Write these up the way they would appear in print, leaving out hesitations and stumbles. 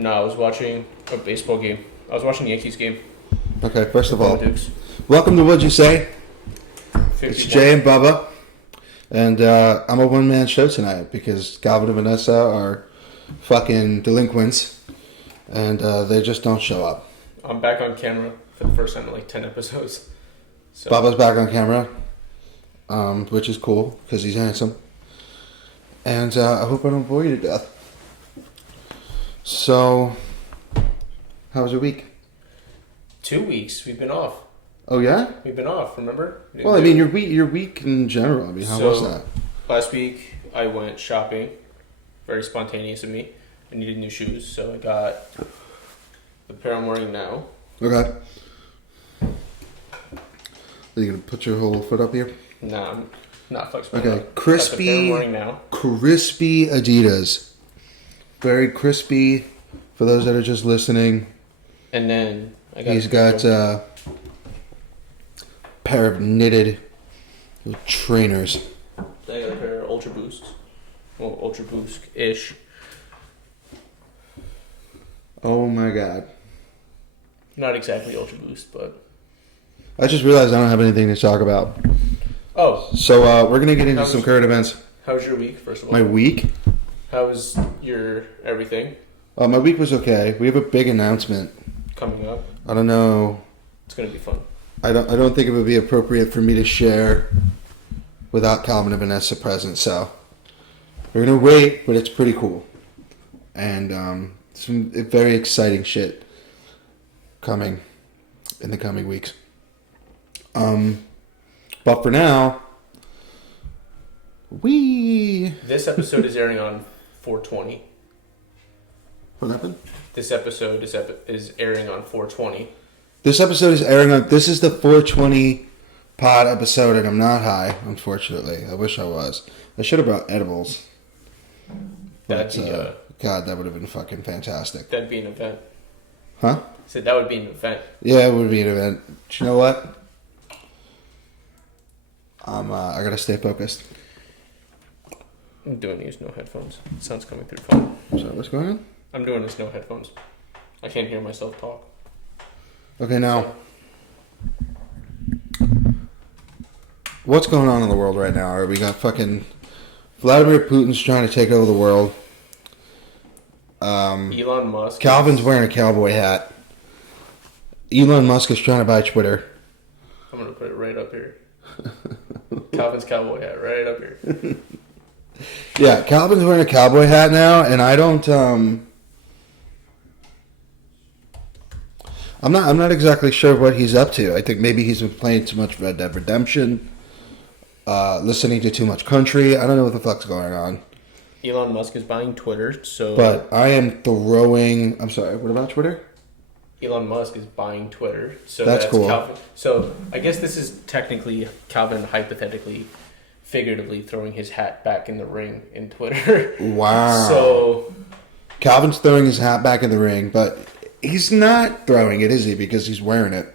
No, I was watching a baseball game. I was watching the Yankees game. Okay, first of all, Dukes. welcome to What'd You Say? 51. It's Jay and Bubba, and I'm a one-man show tonight because Calvin and Vanessa are fucking delinquents, and they just don't show up. I'm back on camera for the first time in like 10 episodes. So. Bubba's back on camera, which is cool because he's handsome, and I hope I don't bore you to death. So, how was your week? 2 weeks. We've been off. Oh yeah? We've been off, remember? Well, I mean, your week in general. I mean, how was that? Last week, I went shopping. Very spontaneous of me. I needed new shoes, so I got the pair I'm wearing now. Okay. Are you going to put your whole foot up here? Nah, I'm not flexible. Okay, Got the pair I'm wearing now. crispy Adidas. Very crispy for those that are just listening. And then He's got a pair of knitted trainers. I got a pair of Ultra Boosts. Well, Ultra Boost-ish. Oh my god. Not exactly Ultra Boost, but... I just realized I don't have anything to talk about. Oh. So we're going to get into some current events. How was your week, first of all? My week? How was your everything? My week was okay. We have a big announcement. Coming up? I don't know. It's going to be fun. I don't think it would be appropriate for me to share without Calvin and Vanessa present, so we're going to wait, but it's pretty cool. And some very exciting shit coming in the coming weeks. But for now, This episode is airing on 420. What happened? This episode is airing on 420. This episode is airing on... This is the 420 pod episode, and I'm not high, unfortunately. I wish I was. I should have brought edibles. That'd be, God, that would have been fucking fantastic. That'd be an event. Huh? I said that would be an event. Yeah, it would be an event. But you know what? I gotta stay focused. I'm doing these no headphones. Sound's coming through phone. Sorry, what's going on? I'm doing this no headphones. I can't hear myself talk. Okay, now, what's going on in the world right now? We got fucking Vladimir Putin's trying to take over the world. Elon Musk. Calvin's wearing a cowboy hat. Elon Musk is trying to buy Twitter. I'm going to put it right up here. Calvin's cowboy hat right up here. Yeah, Calvin's wearing a cowboy hat now, and I don't... I'm not exactly sure what he's up to. I think maybe he's been playing too much Red Dead Redemption, listening to too much country. I don't know what the fuck's going on. Elon Musk is buying Twitter, so... But I am throwing... I'm sorry, what about Twitter? Elon Musk is buying Twitter, so that's cool. Calvin. So I guess this is technically Calvin hypothetically, figuratively throwing his hat back in the ring in Twitter. Wow. So... Calvin's throwing his hat back in the ring, but he's not throwing it, is he? Because he's wearing it.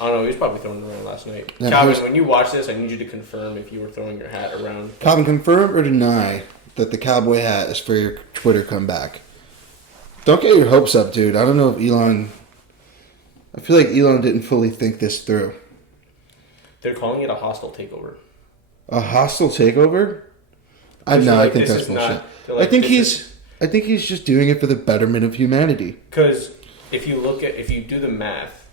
I don't know, he was probably throwing it around last night. Now, Calvin, when you watch this, I need you to confirm if you were throwing your hat around. Calvin, confirm or deny that the cowboy hat is for your Twitter comeback. Don't get your hopes up, dude. I don't know if Elon... I feel like Elon didn't fully think this through. They're calling it a hostile takeover. A hostile takeover? I think that's bullshit. I think he's just doing it for the betterment of humanity. Because if you do the math,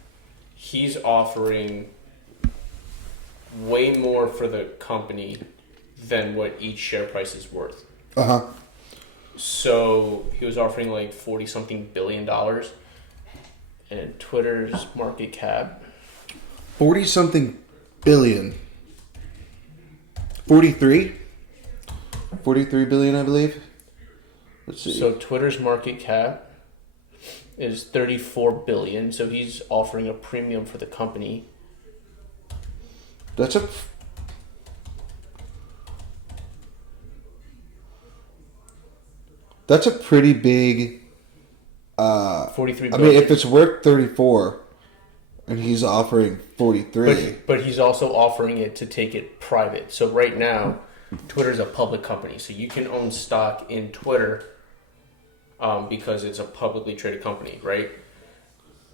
he's offering way more for the company than what each share price is worth. Uh-huh. So he was offering like $40-something billion, and Twitter's market cap 40-something billion. 43 billion, I believe. Let's see. So Twitter's market cap is 34 billion. So he's offering a premium for the company. That's a pretty big. 43 billion. I mean, if it's worth 34, and he's offering 43. But he's also offering it to take it private. So right now, Twitter's a public company, so you can own stock in Twitter because it's a publicly traded company, right?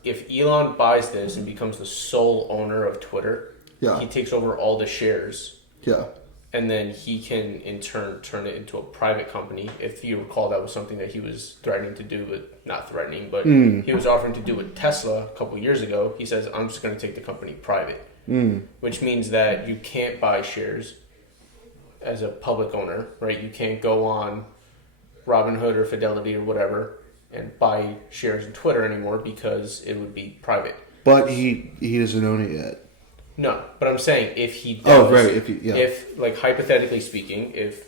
If Elon buys this and becomes the sole owner of Twitter, Yeah. he takes over all the shares. Yeah. And then he can, in turn, turn it into a private company. If you recall, that was something that he was threatening to do with, not threatening, but he was offering to do with Tesla a couple years ago. He says, I'm just going to take the company private. Which means that you can't buy shares as a public owner, right? You can't go on Robinhood or Fidelity or whatever and buy shares in Twitter anymore because it would be private. But he doesn't own it yet. No, but I'm saying if he does, right. If like hypothetically speaking, if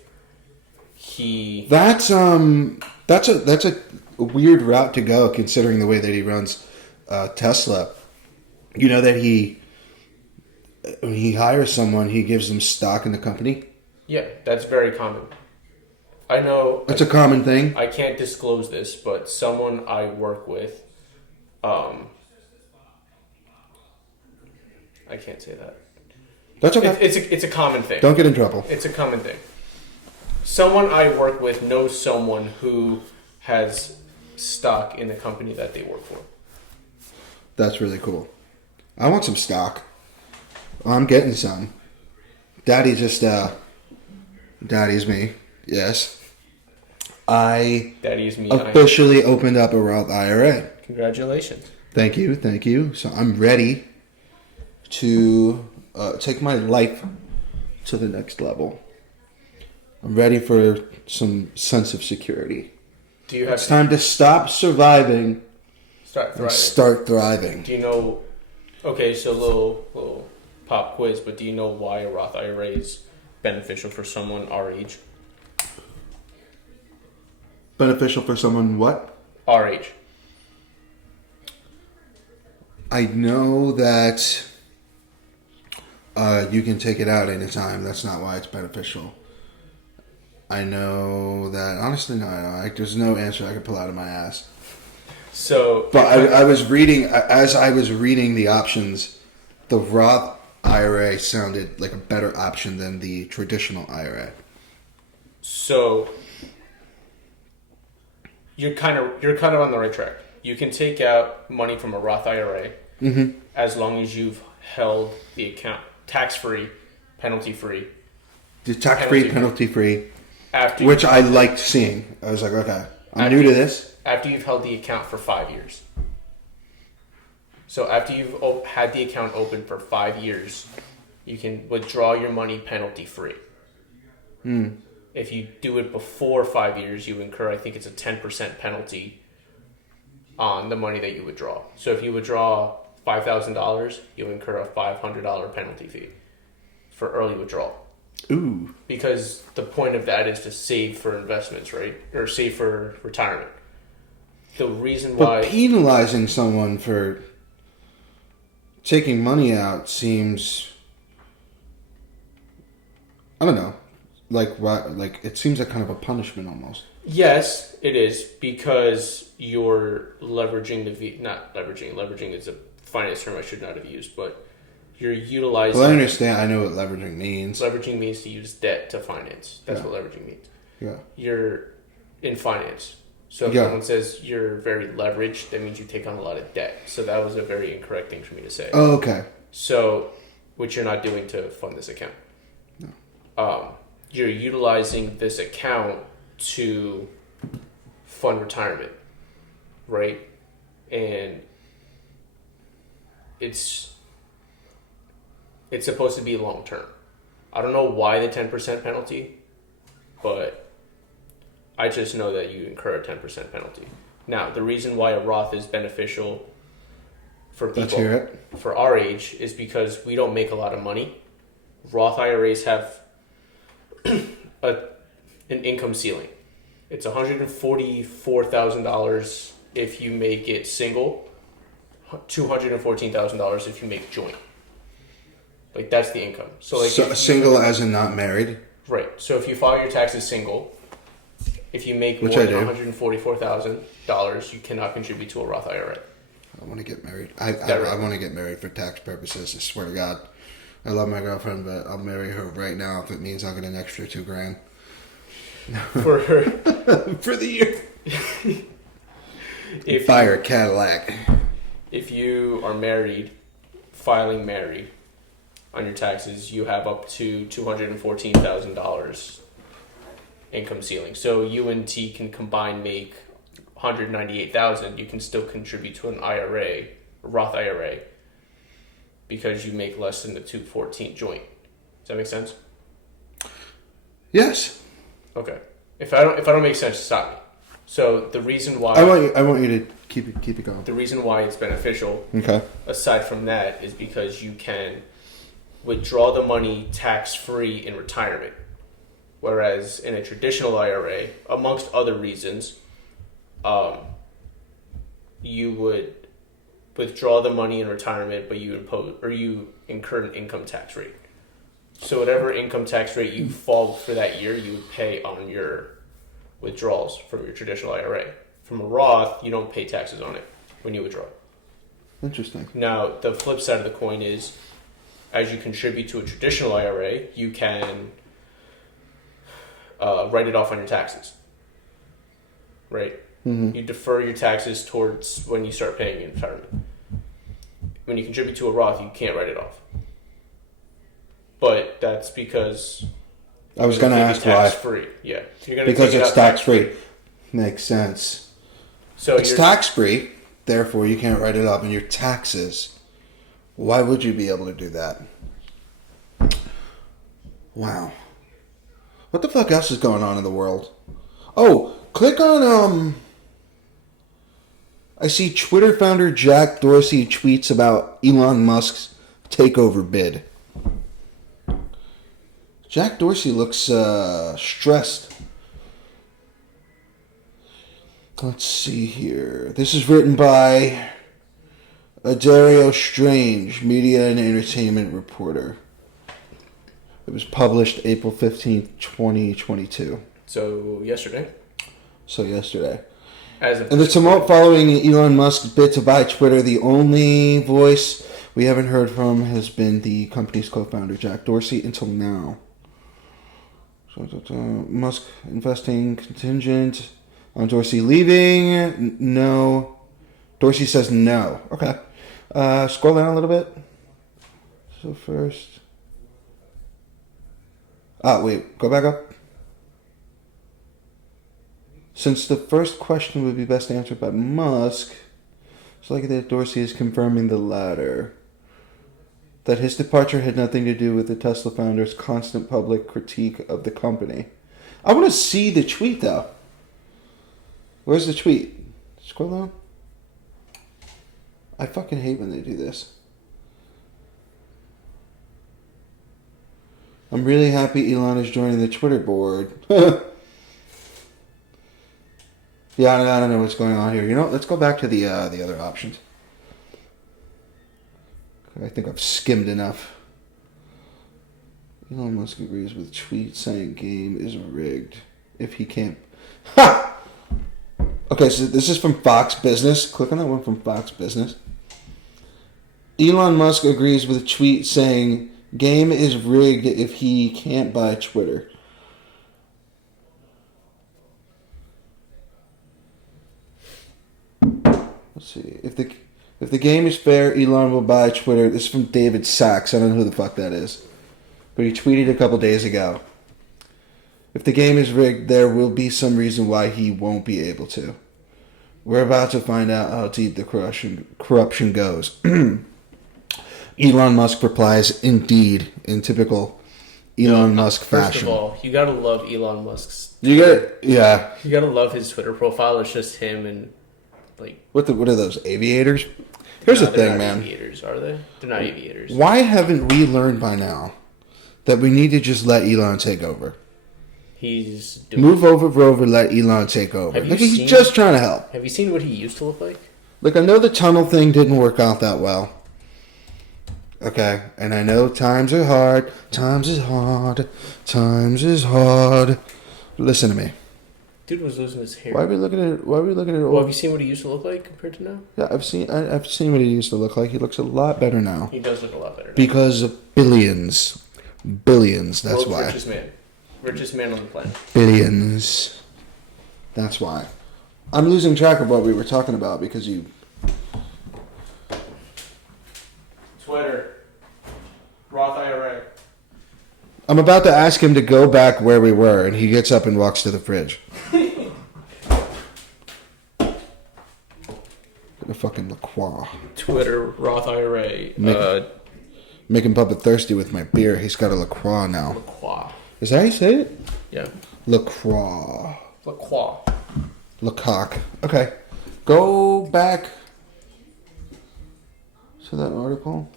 he that's a weird route to go considering the way that he runs Tesla. You know that when he hires someone, he gives them stock in the company. Yeah, that's very common. I know it's a common thing. I can't disclose this, but someone I work with, I can't say that. That's okay. It's a common thing. Don't get in trouble. It's a common thing. Someone I work with knows someone who has stock in the company that they work for. That's really cool. I want some stock. I'm getting some. Daddy's me. Yes. Daddy's me. Officially opened up a Roth IRA. Congratulations. Thank you. So I'm ready to take my life to the next level. I'm ready for some sense of security. It's time to stop surviving and start thriving. Do you know? Okay, so little pop quiz, but do you know why a Roth IRA is beneficial for someone our age? Beneficial for someone what? Our age. I know that you can take it out anytime. That's not why it's beneficial. I know that, honestly, no. There's no answer I could pull out of my ass. So, but I was reading, as I was reading the options, the Roth IRA sounded like a better option than the traditional IRA. So, you're kind of on the right track. You can take out money from a Roth IRA as long as you've held the account tax-free, penalty-free. The tax-free, penalty-free, which I liked seeing. I was like, okay, I'm new to this. After you've held the account for 5 years. So after you've had the account open for 5 years, you can withdraw your money penalty-free. If you do it before 5 years, you incur, I think it's a 10% penalty on the money that you withdraw. So if you withdraw $5,000, you'll incur a $500 penalty fee for early withdrawal. Ooh. Because the point of that is to save for investments, right? Or save for retirement. The reason why... But penalizing someone for taking money out seems... I don't know. Like it seems like kind of a punishment almost. Yes, it is, because you're leveraging leveraging is a finance term I should not have used, but you're utilizing... Well, I understand. I know what leveraging means. Leveraging means to use debt to finance. That's what leveraging means. Yeah. You're in finance. So if someone says you're very leveraged, that means you take on a lot of debt. So that was a very incorrect thing for me to say. Oh, okay. So, which you're not doing to fund this account. No. You're utilizing this account to fund retirement, right? And it's supposed to be long term. I don't know why the 10% penalty, but I just know that you incur a 10% penalty. Now, the reason why a Roth is beneficial for people for our age is because we don't make a lot of money. Roth IRAs have an income ceiling. It's $144,000 if you make it single, $214,000 if you make joint. Like, that's the income. So single as in not married? Right. So if you file your taxes single, if you make more than $144,000, you cannot contribute to a Roth IRA. I want to get married. I want to get married for tax purposes. I swear to God. I love my girlfriend, but I'll marry her right now if it means I'll get an extra $2,000. for For the year. Buy a Cadillac. If you are married, filing married on your taxes, you have up to $214,000 income ceiling. So you and T can combine make $198,000. You can still contribute to an IRA, a Roth IRA, because you make less than the 214 joint. Does that make sense? Yes. Okay. If I don't make sense, stop me. So the reason why I want you to keep it going. The reason why it's beneficial, okay, aside from that, is because you can withdraw the money tax-free in retirement. Whereas in a traditional IRA, amongst other reasons, you would withdraw the money in retirement, but you incur an income tax rate. So whatever income tax rate you fall for that year, you would pay on your withdrawals from your traditional IRA. From a Roth, you don't pay taxes on it when you withdraw. Interesting. Now, the flip side of the coin is, as you contribute to a traditional IRA, you can write it off on your taxes. Right? Mm-hmm. You defer your taxes towards when you start paying in retirement. When you contribute to a Roth, you can't write it off. But that's because I was going to ask why. Tax-free. Yeah. Because it's tax-free. Makes sense. So it's tax-free, therefore you can't write it off in your taxes. Why would you be able to do that? Wow. What the fuck else is going on in the world? Oh, click on, I see Twitter founder Jack Dorsey tweets about Elon Musk's takeover bid. Jack Dorsey looks stressed. Let's see here. This is written by Dario Strange, media and entertainment reporter. It was published April 15th, 2022. So yesterday. And the tumult following Elon Musk's bid to buy Twitter, the only voice we haven't heard from has been the company's co-founder, Jack Dorsey, until now. Musk investing contingent on Dorsey leaving. No. Dorsey says no. Okay. Scroll down a little bit. So first. Wait. Go back up. Since the first question would be best answered by Musk, it's likely that Dorsey is confirming the latter. That his departure had nothing to do with the Tesla founder's constant public critique of the company. I want to see the tweet, though. Where's the tweet? Scroll down. I fucking hate when they do this. I'm really happy Elon is joining the Twitter board. Yeah, I don't know what's going on here. You know, let's go back to the other options. I think I've skimmed enough. Elon Musk agrees with tweet saying game is rigged. If he can't... Ha! Okay, so this is from Fox Business. Click on that one from Fox Business. Elon Musk agrees with a tweet saying game is rigged if he can't buy Twitter. Let's see. If the game is fair, Elon will buy Twitter. This is from David Sachs. I don't know who the fuck that is. But he tweeted a couple days ago. If the game is rigged, there will be some reason why he won't be able to. We're about to find out how deep the corruption goes. Elon Musk replies, indeed, in typical Elon Musk fashion. First of all, you gotta love Elon Musk's... You gotta love his Twitter profile. It's just him and... What are those, aviators? Here's the thing, man. Aviators, are they? They're not aviators. Why haven't we learned by now that we need to just let Elon take over? He's move over, Rover, let Elon take over. He's just trying to help. Have you seen what he used to look like? Look, I know the tunnel thing didn't work out that well. Okay, and I know times are hard. Times is hard. Listen to me. Dude was losing his hair. Why are we looking at it? Well, have you seen what he used to look like compared to now? Yeah, I've seen what he used to look like. He looks a lot better now. He does look a lot better now. Because of billions. That's World's why. Richest man. Richest man on the planet. Billions. That's why. I'm losing track of what we were talking about because you... Twitter. Roth IRA. I'm about to ask him to go back where we were, and he gets up and walks to the fridge. A fucking LaCroix. Twitter, Roth IRA. Making Bubba thirsty with my beer. He's got a LaCroix now. LaCroix. Is that how you say it? Yeah. LaCroix. LaCroix. Lecoq. Okay. Go back to that article.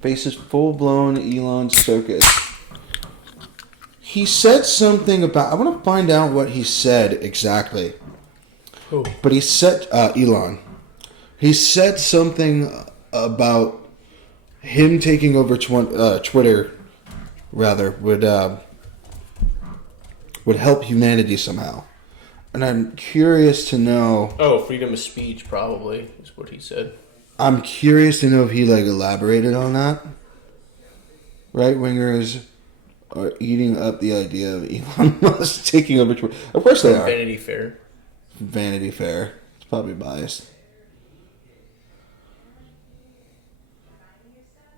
Faces full-blown Elon circus. He said something about... I want to find out what he said exactly. Who? But he said... Elon. He said something about him taking over Twitter, rather, would help humanity somehow. And I'm curious to know... Oh, freedom of speech, probably, is what he said. I'm curious to know if he, elaborated on that. Right-wingers are eating up the idea of Elon Musk taking over Twitter. Of course they are. Vanity Fair. Vanity Fair. It's probably biased.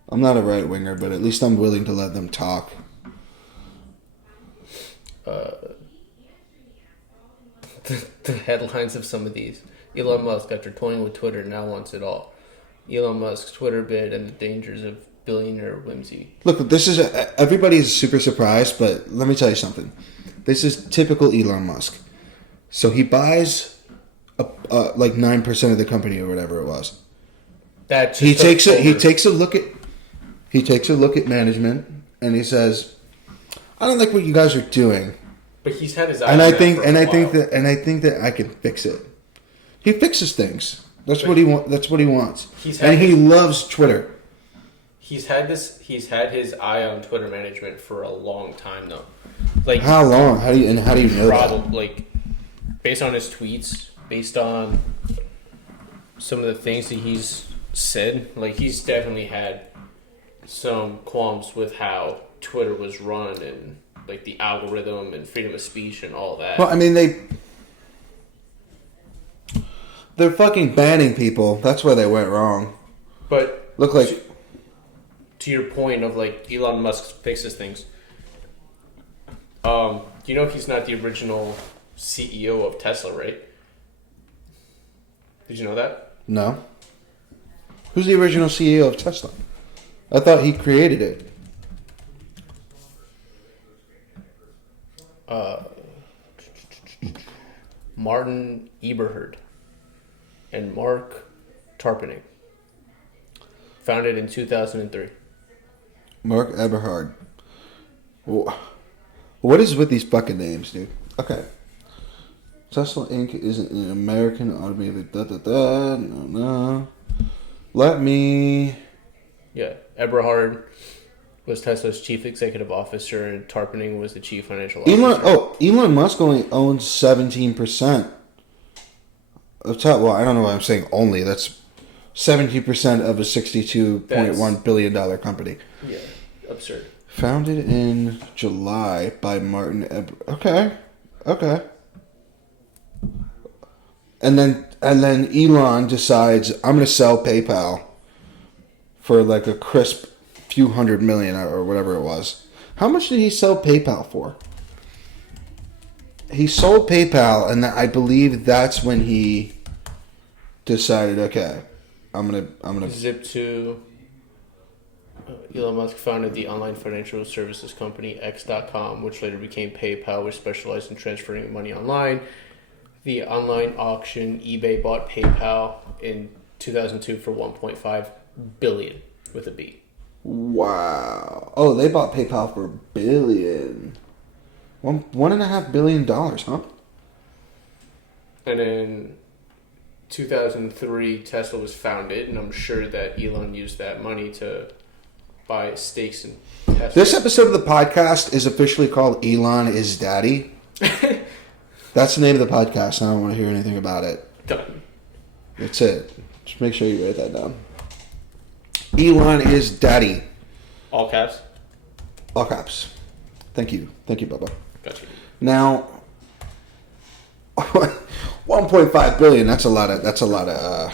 I'm not a right-winger, but at least I'm willing to let them talk. The headlines of some of these. Elon Musk, after toying with Twitter, now wants it all. Elon Musk's Twitter bid and the dangers of billionaire whimsy. Look, this is... everybody's super surprised, but let me tell you something. This is typical Elon Musk. So he buys 9% of the company or whatever it was. He takes a look at management and he says, "I don't like what you guys are doing." But he's had his eye and on I that think for a and I while. think that I can fix it. He fixes things. That's what he wants. He loves Twitter. He's had his eye on Twitter management for a long time though. Like how long? How do you know that? Based on his tweets, based on some of the things that he's said, he's definitely had some qualms with how Twitter was run and the algorithm and freedom of speech and all that. Well, I mean they're fucking banning people. That's where they went wrong. But look like to your point of Elon Musk fixes things. You know he's not the original CEO of Tesla, right? Did you know that? No. Who's the original CEO of Tesla? I thought he created it. Martin Eberhard and Mark Tarpenning. Founded in 2003. Mark Eberhard. What is with these fucking names, dude? Okay. Tesla Inc. is an American automotive... No. Let me... Yeah. Eberhard was Tesla's chief executive officer and Tarpenning was the chief financial officer. Elon Musk only owns 17% of Tesla. Well, I don't know why I'm saying only. That's 17% of a $62.1 billion company. Yeah. Absurd. Founded in July by Martin Okay. And then Elon decides, I'm going to sell PayPal for a crisp few $100 million or whatever it was. How much did he sell PayPal for? He sold PayPal, and I believe that's when he decided, okay, I'm gonna zip to... Elon Musk founded the online financial services company X.com, which later became PayPal, which specialized in transferring money online. The online auction, eBay bought PayPal in 2002 for $1.5 billion with a B. Wow. Oh, they bought PayPal for $1 billion. $1.5 billion, huh? And in 2003, Tesla was founded, and I'm sure that Elon used that money to buy stakes in Tesla. This episode of the podcast is officially called Elon is Daddy. That's the name of the podcast. I don't want to hear anything about it. Done. That's it. Just make sure you write that down. Elon is Daddy. All caps? All caps. Thank you, Bubba. Gotcha. Now, 1.5 billion. That's a lot of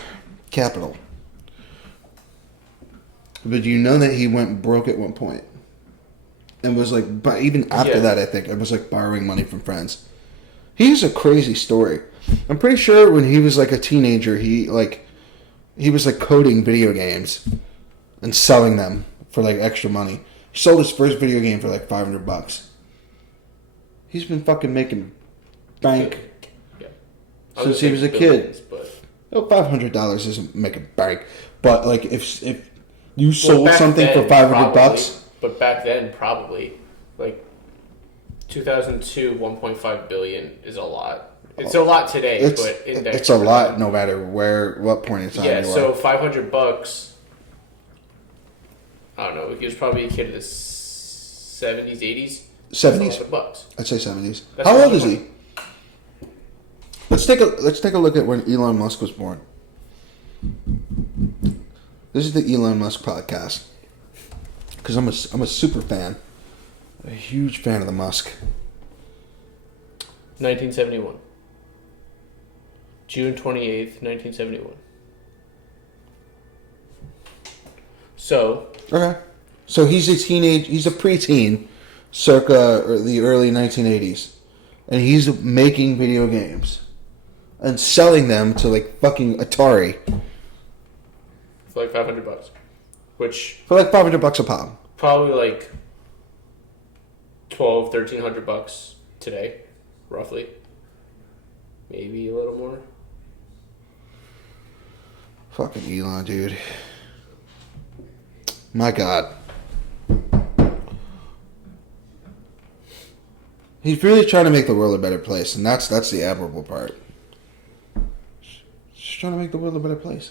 capital. But you know that he went broke at one point, and was like, but even after that, I think it was like borrowing money from friends. He's a crazy story. I'm pretty sure when he was like a teenager, he was like coding video games and selling them for like extra money. He sold his first video game for like $500. He's been fucking making bank since he was a kid. But $500 doesn't make a bank. But like if you sold something for $500, but back then probably like 2002, 1.5 billion is a lot. It's a lot today, it's a lot no matter what point in time you are. So $500. I don't know. He was probably a kid in the 70s, 80s. 70s. I'd say 70s. How old is he? Let's take a look at when Elon Musk was born. This is the Elon Musk podcast because I'm a super fan, a huge fan of the Musk. 1971. June 28th, 1971. So. Okay. So he's a preteen, circa the early 1980s. And he's making video games. And selling them to like fucking Atari. For like $500. Which. For like $500 a pop. Probably like $1,200-$1,300 today, roughly. Maybe a little more. Fucking Elon, dude. My God. He's really trying to make the world a better place, and that's the admirable part. Just trying to make the world a better place.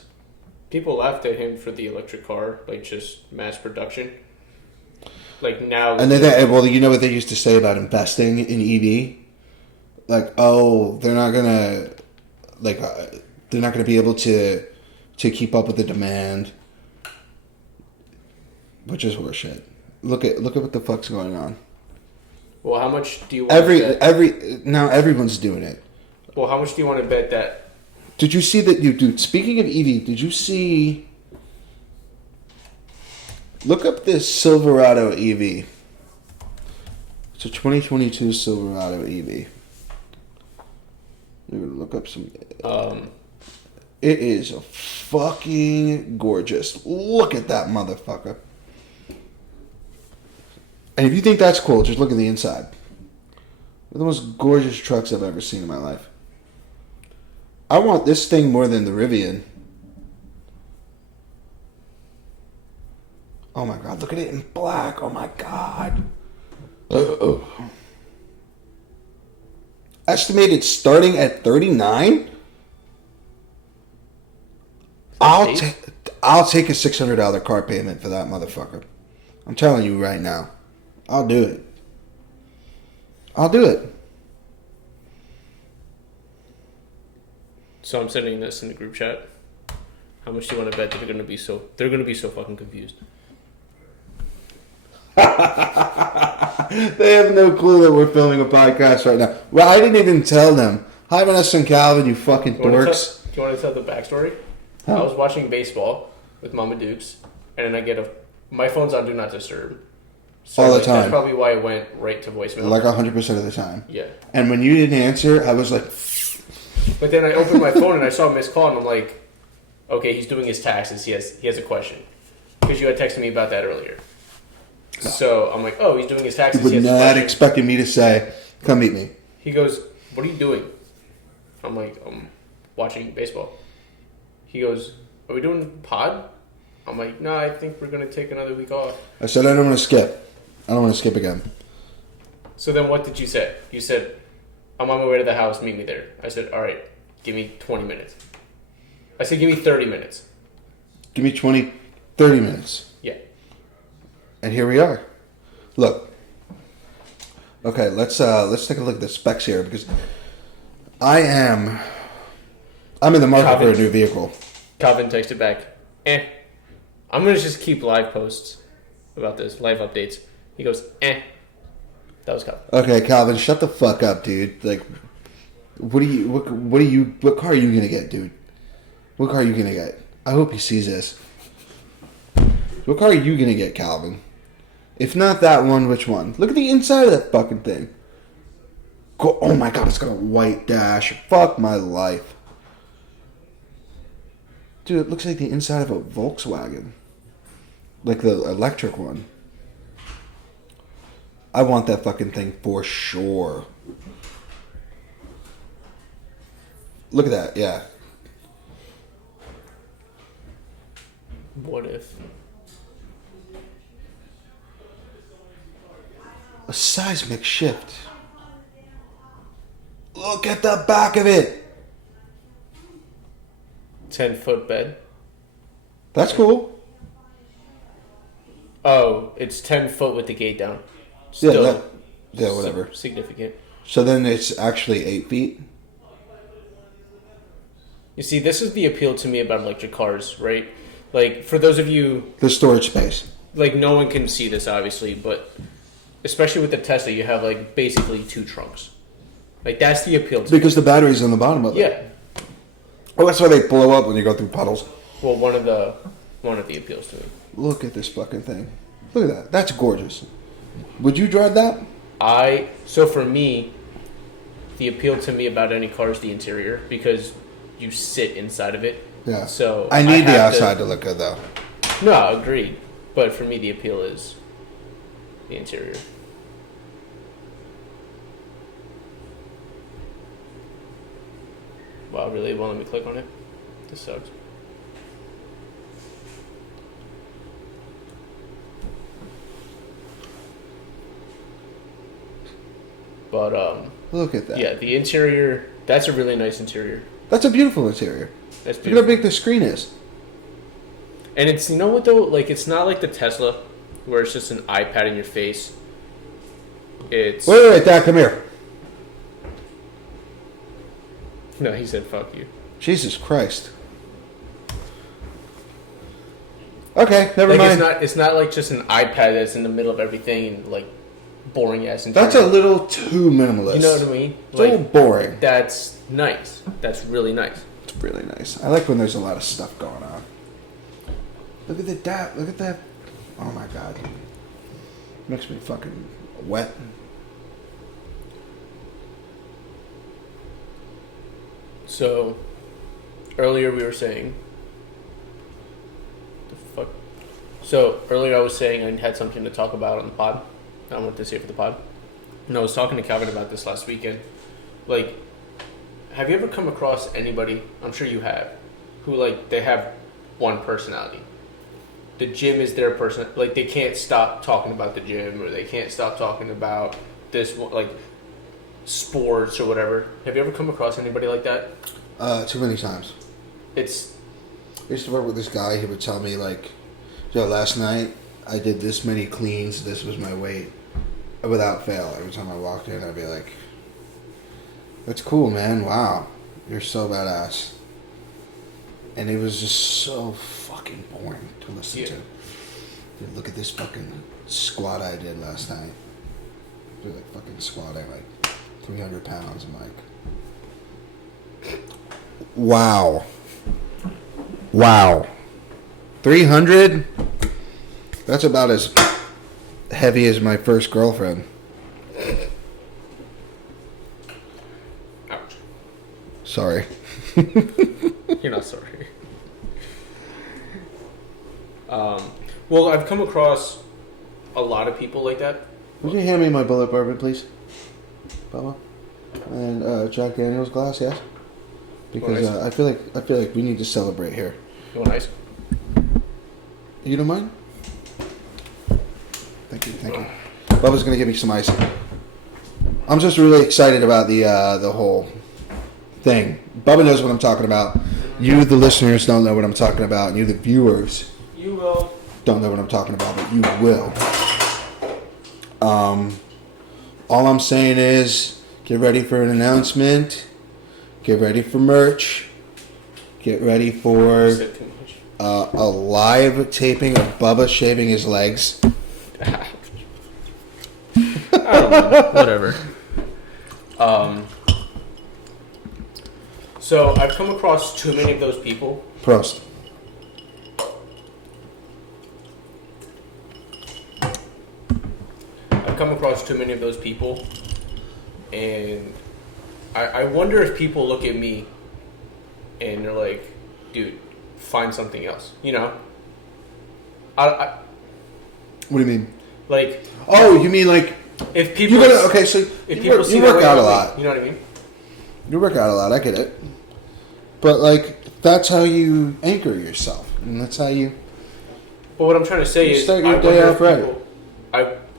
People laughed at him for the electric car, like just mass production. Like now, and then well, you know what they used to say about investing in EV? Like, oh, they're not gonna be able to keep up with the demand, which is horseshit. Look at what the fuck's going on. Well, how much do you want to bet? Now everyone's doing it. Well, how much do you want to bet that? Did you see that? Dude, speaking of EV, did you see? Look up this Silverado EV. It's a 2022 Silverado EV. You're gonna look up some. It is fucking gorgeous. Look at that motherfucker. And if you think that's cool, just look at the inside. They're the most gorgeous trucks I've ever seen in my life. I want this thing more than the Rivian. Oh my God, look at it in black. Oh my God. Estimated starting at $39? I'll take a $600 car payment for that motherfucker. I'm telling you right now. I'll do it. So I'm sending this in the group chat. How much do you want to bet that they're gonna be so fucking confused? They have no clue that we're filming a podcast right now. Well, I didn't even tell them. Hi, Vanessa and Calvin, you fucking dorks. Do you want to tell the backstory? Huh? I was watching baseball with Mama Dukes, and then my phone's on Do Not Disturb. So all the time. That's probably why it went right to voicemail. Like 100% of the time. Yeah. And when you didn't answer, I was like... But then I opened my phone and I saw a missed call, and I'm like, okay, he's doing his taxes. He has a question. Because you had texted me about that earlier. No. So I'm like, oh, he's doing his taxes. You would not expecting me to say, come meet me. He goes, what are you doing? I'm like, I'm watching baseball. He goes, are we doing pod? I'm like, no, I think we're going to take another week off. I said, I don't want to skip. I don't want to skip again. So then what did you say? You said, I'm on my way to the house, meet me there. I said, all right, give me 20 minutes. I said, give me 30 minutes. Give me 20, 30 minutes. Yeah. And here we are. Look. Okay, let's take a look at the specs here because I'm in the market for a new vehicle. Calvin texted back, I'm going to just keep live posts about this, live updates. He goes, eh. That was Calvin. Okay, Calvin, shut the fuck up, dude. Like, what car are you gonna get, dude? What car are you gonna get? I hope he sees this. What car are you gonna get, Calvin? If not that one, which one? Look at the inside of that fucking thing. Oh my god, it's got a white dash. Fuck my life. Dude, it looks like the inside of a Volkswagen. Like the electric one. I want that fucking thing for sure. Look at that, yeah. What if? A seismic shift. Look at the back of it. 10-foot bed. That's cool. Oh, it's 10 foot with the gate down. Still yeah, whatever. Significant. So then it's actually 8 feet. You see, this is the appeal to me about electric cars, right? Like, for those of you... The storage space. Like, no one can see this, obviously, but... Especially with the Tesla, you have, like, basically 2 trunks. Like, that's the appeal to me. Because the battery's on the bottom of it. Yeah. Oh, that's why they blow up when you go through puddles. Well, one of the appeals to me. Look at this fucking thing. Look at that. That's gorgeous. Would you drive that? So for me, the appeal to me about any car is the interior, because you sit inside of it. Yeah. So I need the outside to look good, though. No, agreed. But for me, the appeal is the interior. Wow, really? Won't let me click on it? This sucks. But, Look at that. yeah, the interior, that's a really nice interior. That's a beautiful interior. That's Look beautiful. at how big the screen is. And it's, you know what though? Like, it's not like the Tesla, where it's just an iPad in your face. It's... Wait, Dad, come here. No, he said, fuck you. Jesus Christ. Okay, never Like, mind. it's not like just an iPad that's in the middle of everything and, like, boring ass interior. That's a little too minimalist. You know what I mean? It's a little boring. That's nice. That's really nice. It's really nice. I like when there's a lot of stuff going on. Look at that. Look at that. Oh my god. Makes me fucking wet. So, earlier we were saying... The fuck? So, earlier I was saying I had something to talk about on the pod. I wanted to say it for the pod. And I was talking to Calvin about this last weekend. Like, have you ever come across anybody, I'm sure you have, who, like, they have one personality? The gym is their person. Like, they can't stop talking about the gym, or they can't stop talking about this, like, sports or whatever. Have you ever come across anybody like that? Too many times. I used to work with this guy. He would tell me, like, yo, last night I did this many cleans. This was my weight. Without fail. Every time I walked in, I'd be like, that's cool, man. Wow. You're so badass. And it was just so fucking boring to listen to. Dude, look at this fucking squat I did last night. Dude, like fucking squatting like 300 pounds. I'm like, wow. Wow. 300? That's about as heavy as my first girlfriend. Ouch. Sorry. You're not sorry. Well, I've come across a lot of people like that. Would you hand me my bullet bourbon, please, Bubba? And Jack Daniel's glass, yes. Because nice. I feel like we need to celebrate here. You want ice? You don't mind? Thank you. Bubba's gonna give me some ice. I'm just really excited about the whole thing. Bubba knows what I'm talking about. You, the listeners, don't know what I'm talking about, and you, the viewers, You will. don't know what I'm talking about, but you will. All I'm saying is, get ready for an announcement. Get ready for merch. Get ready for a live taping of Bubba shaving his legs. Whatever. So I've come across too many of those people. Prost. I've come across too many of those people, and I wonder if people look at me and they're like, dude, find something else. You know? What do you mean? Like... Oh, you mean like... If people... Okay, so you work out a lot. You know what I mean? You work out a lot, I get it. But, like, that's how you anchor yourself. And that's how you... But what I'm trying to say is... start your day off right.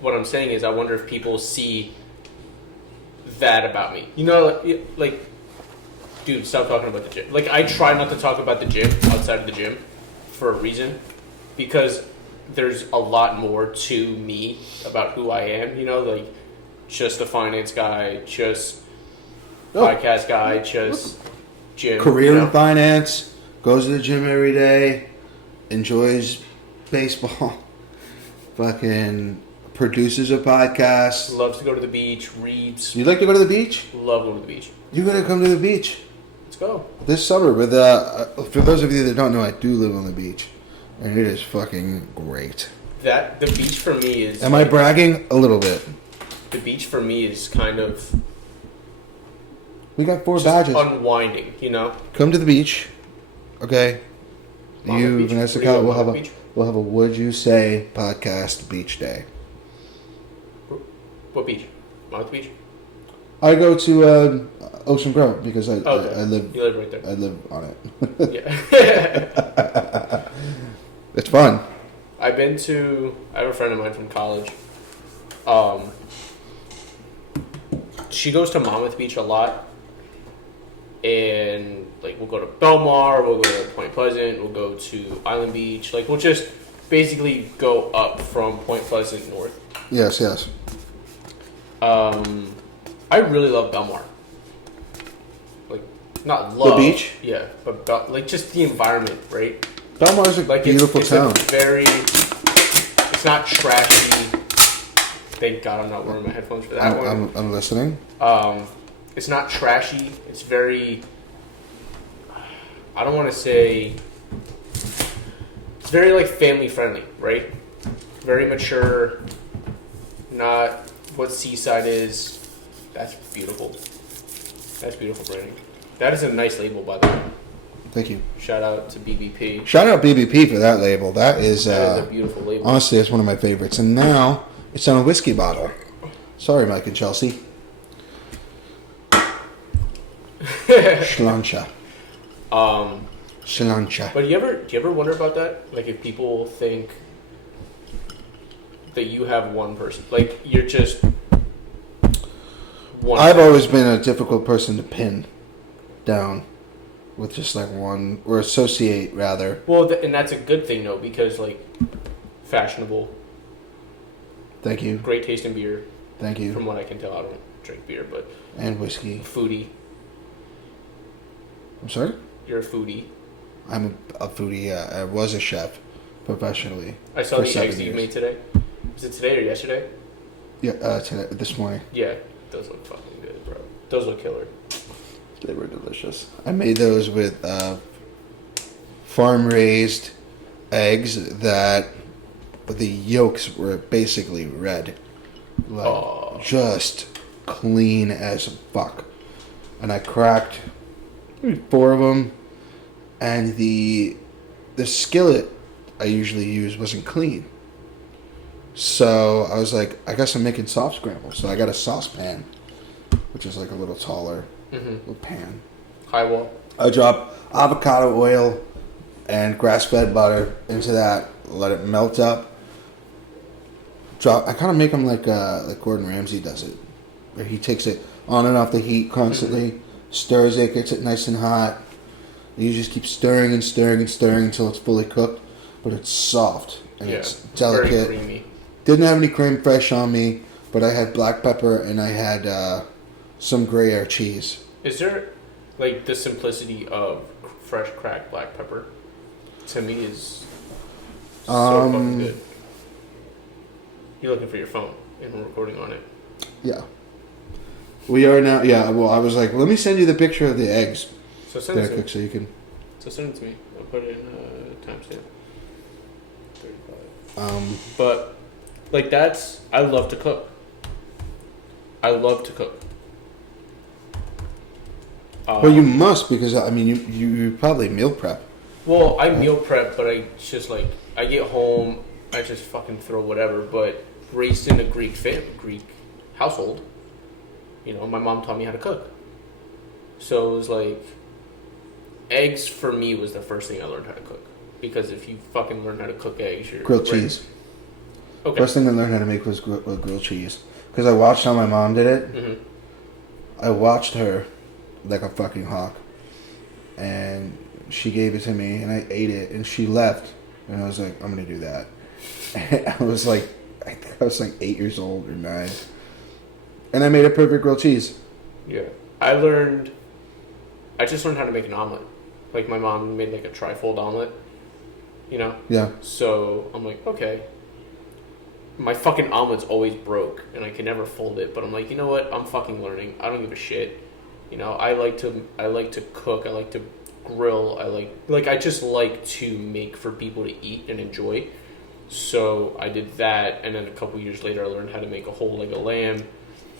What I'm saying is I wonder if people see that about me. You know, like... Dude, stop talking about the gym. Like, I try not to talk about the gym outside of the gym for a reason. Because there's a lot more to me about who I am. You know, like, just a finance guy, just podcast guy, just gym. Career in finance, goes to the gym every day, enjoys baseball, fucking produces a podcast. Loves to go to the beach, reads. You like to go to the beach? Love going to the beach. You gotta come to the beach. Let's go. This summer, with for those of you that don't know, I do live on the beach. And it is fucking great. The beach for me is... Am I bragging? A little bit. The beach for me is kind of... We got 4 badges. Unwinding, you know? Come to the beach. Okay? You, Vanessa, Kyle, we'll have a Would You Say podcast beach day. What beach? Monmouth Beach? I go to Ocean Grove because I live... You live right there. I live on it. Yeah. It's fun. I have a friend of mine from college. She goes to Monmouth Beach a lot. And, like, we'll go to Belmar, we'll go to Point Pleasant, we'll go to Island Beach. Like, we'll just basically go up from Point Pleasant north. Yes. I really love Belmar. Like, not love. The beach? Yeah, but like, just the environment, right? Belmar's a beautiful town. It's not trashy. Thank God I'm not wearing my headphones for that one. I'm listening. It's not trashy. It's very... I don't want to say... It's very, like, family-friendly, right? Very mature. Not what Seaside is. That's beautiful. That's beautiful branding. That is a nice label, by the way. Thank you. Shout out to BBP. Shout out BBP for that label. That is a beautiful label. Honestly, it's one of my favorites. And now it's on a whiskey bottle. Sorry, Mike and Chelsea. Slancha. Slancha. But do you ever wonder about that? Like, if people think that you have one person, like, you're just one. I've always been a difficult person to pin down with just like one, or associate rather. Well, and that's a good thing though, because like, fashionable. Thank you. Great taste in beer. Thank you. From what I can tell, I don't drink beer, but and whiskey. Foodie. I'm sorry? You're a foodie. I'm a foodie. I was a chef professionally. I saw the eggs that you made today. Was it today or yesterday? Yeah, today, this morning. Yeah, those look fucking good, bro. Those look killer. They were delicious. I made those with farm-raised eggs that the yolks were basically red. Like, just clean as fuck. And I cracked 4 of them, and the skillet I usually use wasn't clean. So I was like, I guess I'm making soft scramble. So I got a saucepan, which is like a little taller little pan. High wall. I drop avocado oil and grass-fed butter into that. Let it melt up. I kind of make them like Gordon Ramsay does it, where he takes it on and off the heat constantly, stirs it, gets it nice and hot. And you just keep stirring and stirring and stirring until it's fully cooked, but it's soft and it's delicate. Very creamy. Didn't have any creme fraiche on me, but I had black pepper and I had some Gruyere cheese. Is there, like, the simplicity of fresh cracked black pepper? To me, is so fucking good. You're looking for your phone, and we're recording on it. Yeah. We are now. Yeah. Well, I was like, let me send you the picture of the eggs So send it that I to me. cooked, so you can. So send it to me. I'll put it in timestamp. 35. But like that's I love to cook. I love to cook. Well, you must because I mean you probably meal prep. Well, I meal prep, but I just like I get home, I just fucking throw whatever. But raised in a Greek household, you know, my mom taught me how to cook. So it was like eggs for me was the first thing I learned how to cook because if you fucking learn how to cook eggs, you're Grilled ready. cheese. Okay. First thing I learned how to make was grilled cheese because I watched how my mom did it. Mm-hmm. I watched her like a fucking hawk, and she gave it to me, and I ate it, and she left, and I was like, I'm gonna do that. And I was like 8 years old or 9, and I made a perfect grilled cheese. Yeah, I just learned how to make an omelet. Like my mom made like a trifold omelet, you know. Yeah. So I'm like, okay. My fucking omelet's always broke, and I can never fold it. But I'm like, you know what? I'm fucking learning. I don't give a shit. You know, I like to cook. I like to grill. I just like to make for people to eat and enjoy. So I did that, and then a couple years later, I learned how to make a whole leg of lamb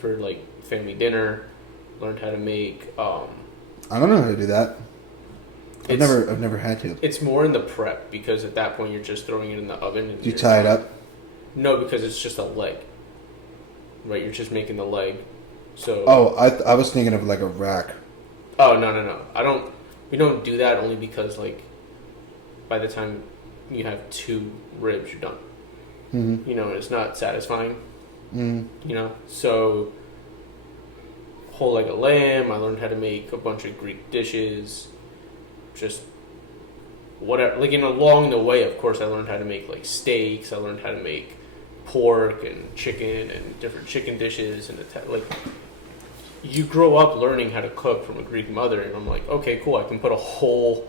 for like family dinner. Learned how to make. I don't know how to do that. I've never had to. It's more in the prep because at that point you're just throwing it in the oven. And You tie it up. No, because it's just a leg. Right, you're just making the leg. So. Oh, I was thinking of like a rack. Oh no! We don't do that only because like, by the time you have 2 ribs, you're done. Mm-hmm. You know, it's not satisfying. Mm-hmm. You know, so whole leg of lamb. I learned how to make a bunch of Greek dishes. Just whatever. Like along the way, of course, I learned how to make like steaks. I learned how to make pork and chicken and different chicken dishes and like. You grow up learning how to cook from a Greek mother, and I'm like, okay, cool. I can put a whole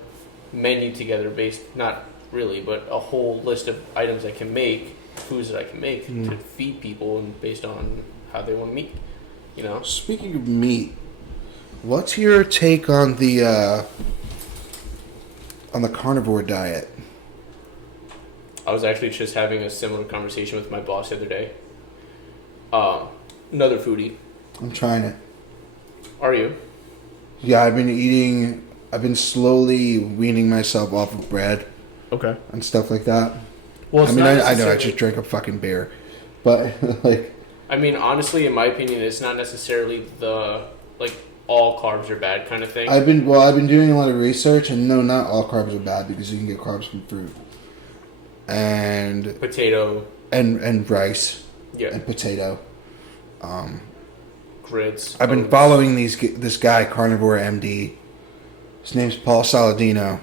menu together based, not really, but a whole list of items I can make, foods that I can make to feed people, and based on how they want meat. You know. Speaking of meat, what's your take on the carnivore diet? I was actually just having a similar conversation with my boss the other day. Another foodie. I'm trying it. Are you? Yeah, I've been slowly weaning myself off of bread. Okay. And stuff like that. Well, I know I just drank a fucking beer, but like. I mean, honestly, in my opinion, it's not necessarily the like all carbs are bad kind of thing. I've been doing a lot of research, and no, not all carbs are bad because you can get carbs from fruit and potato and rice. Yeah. And potato. Grits. I've been following this guy, Carnivore MD. His name's Paul Saladino.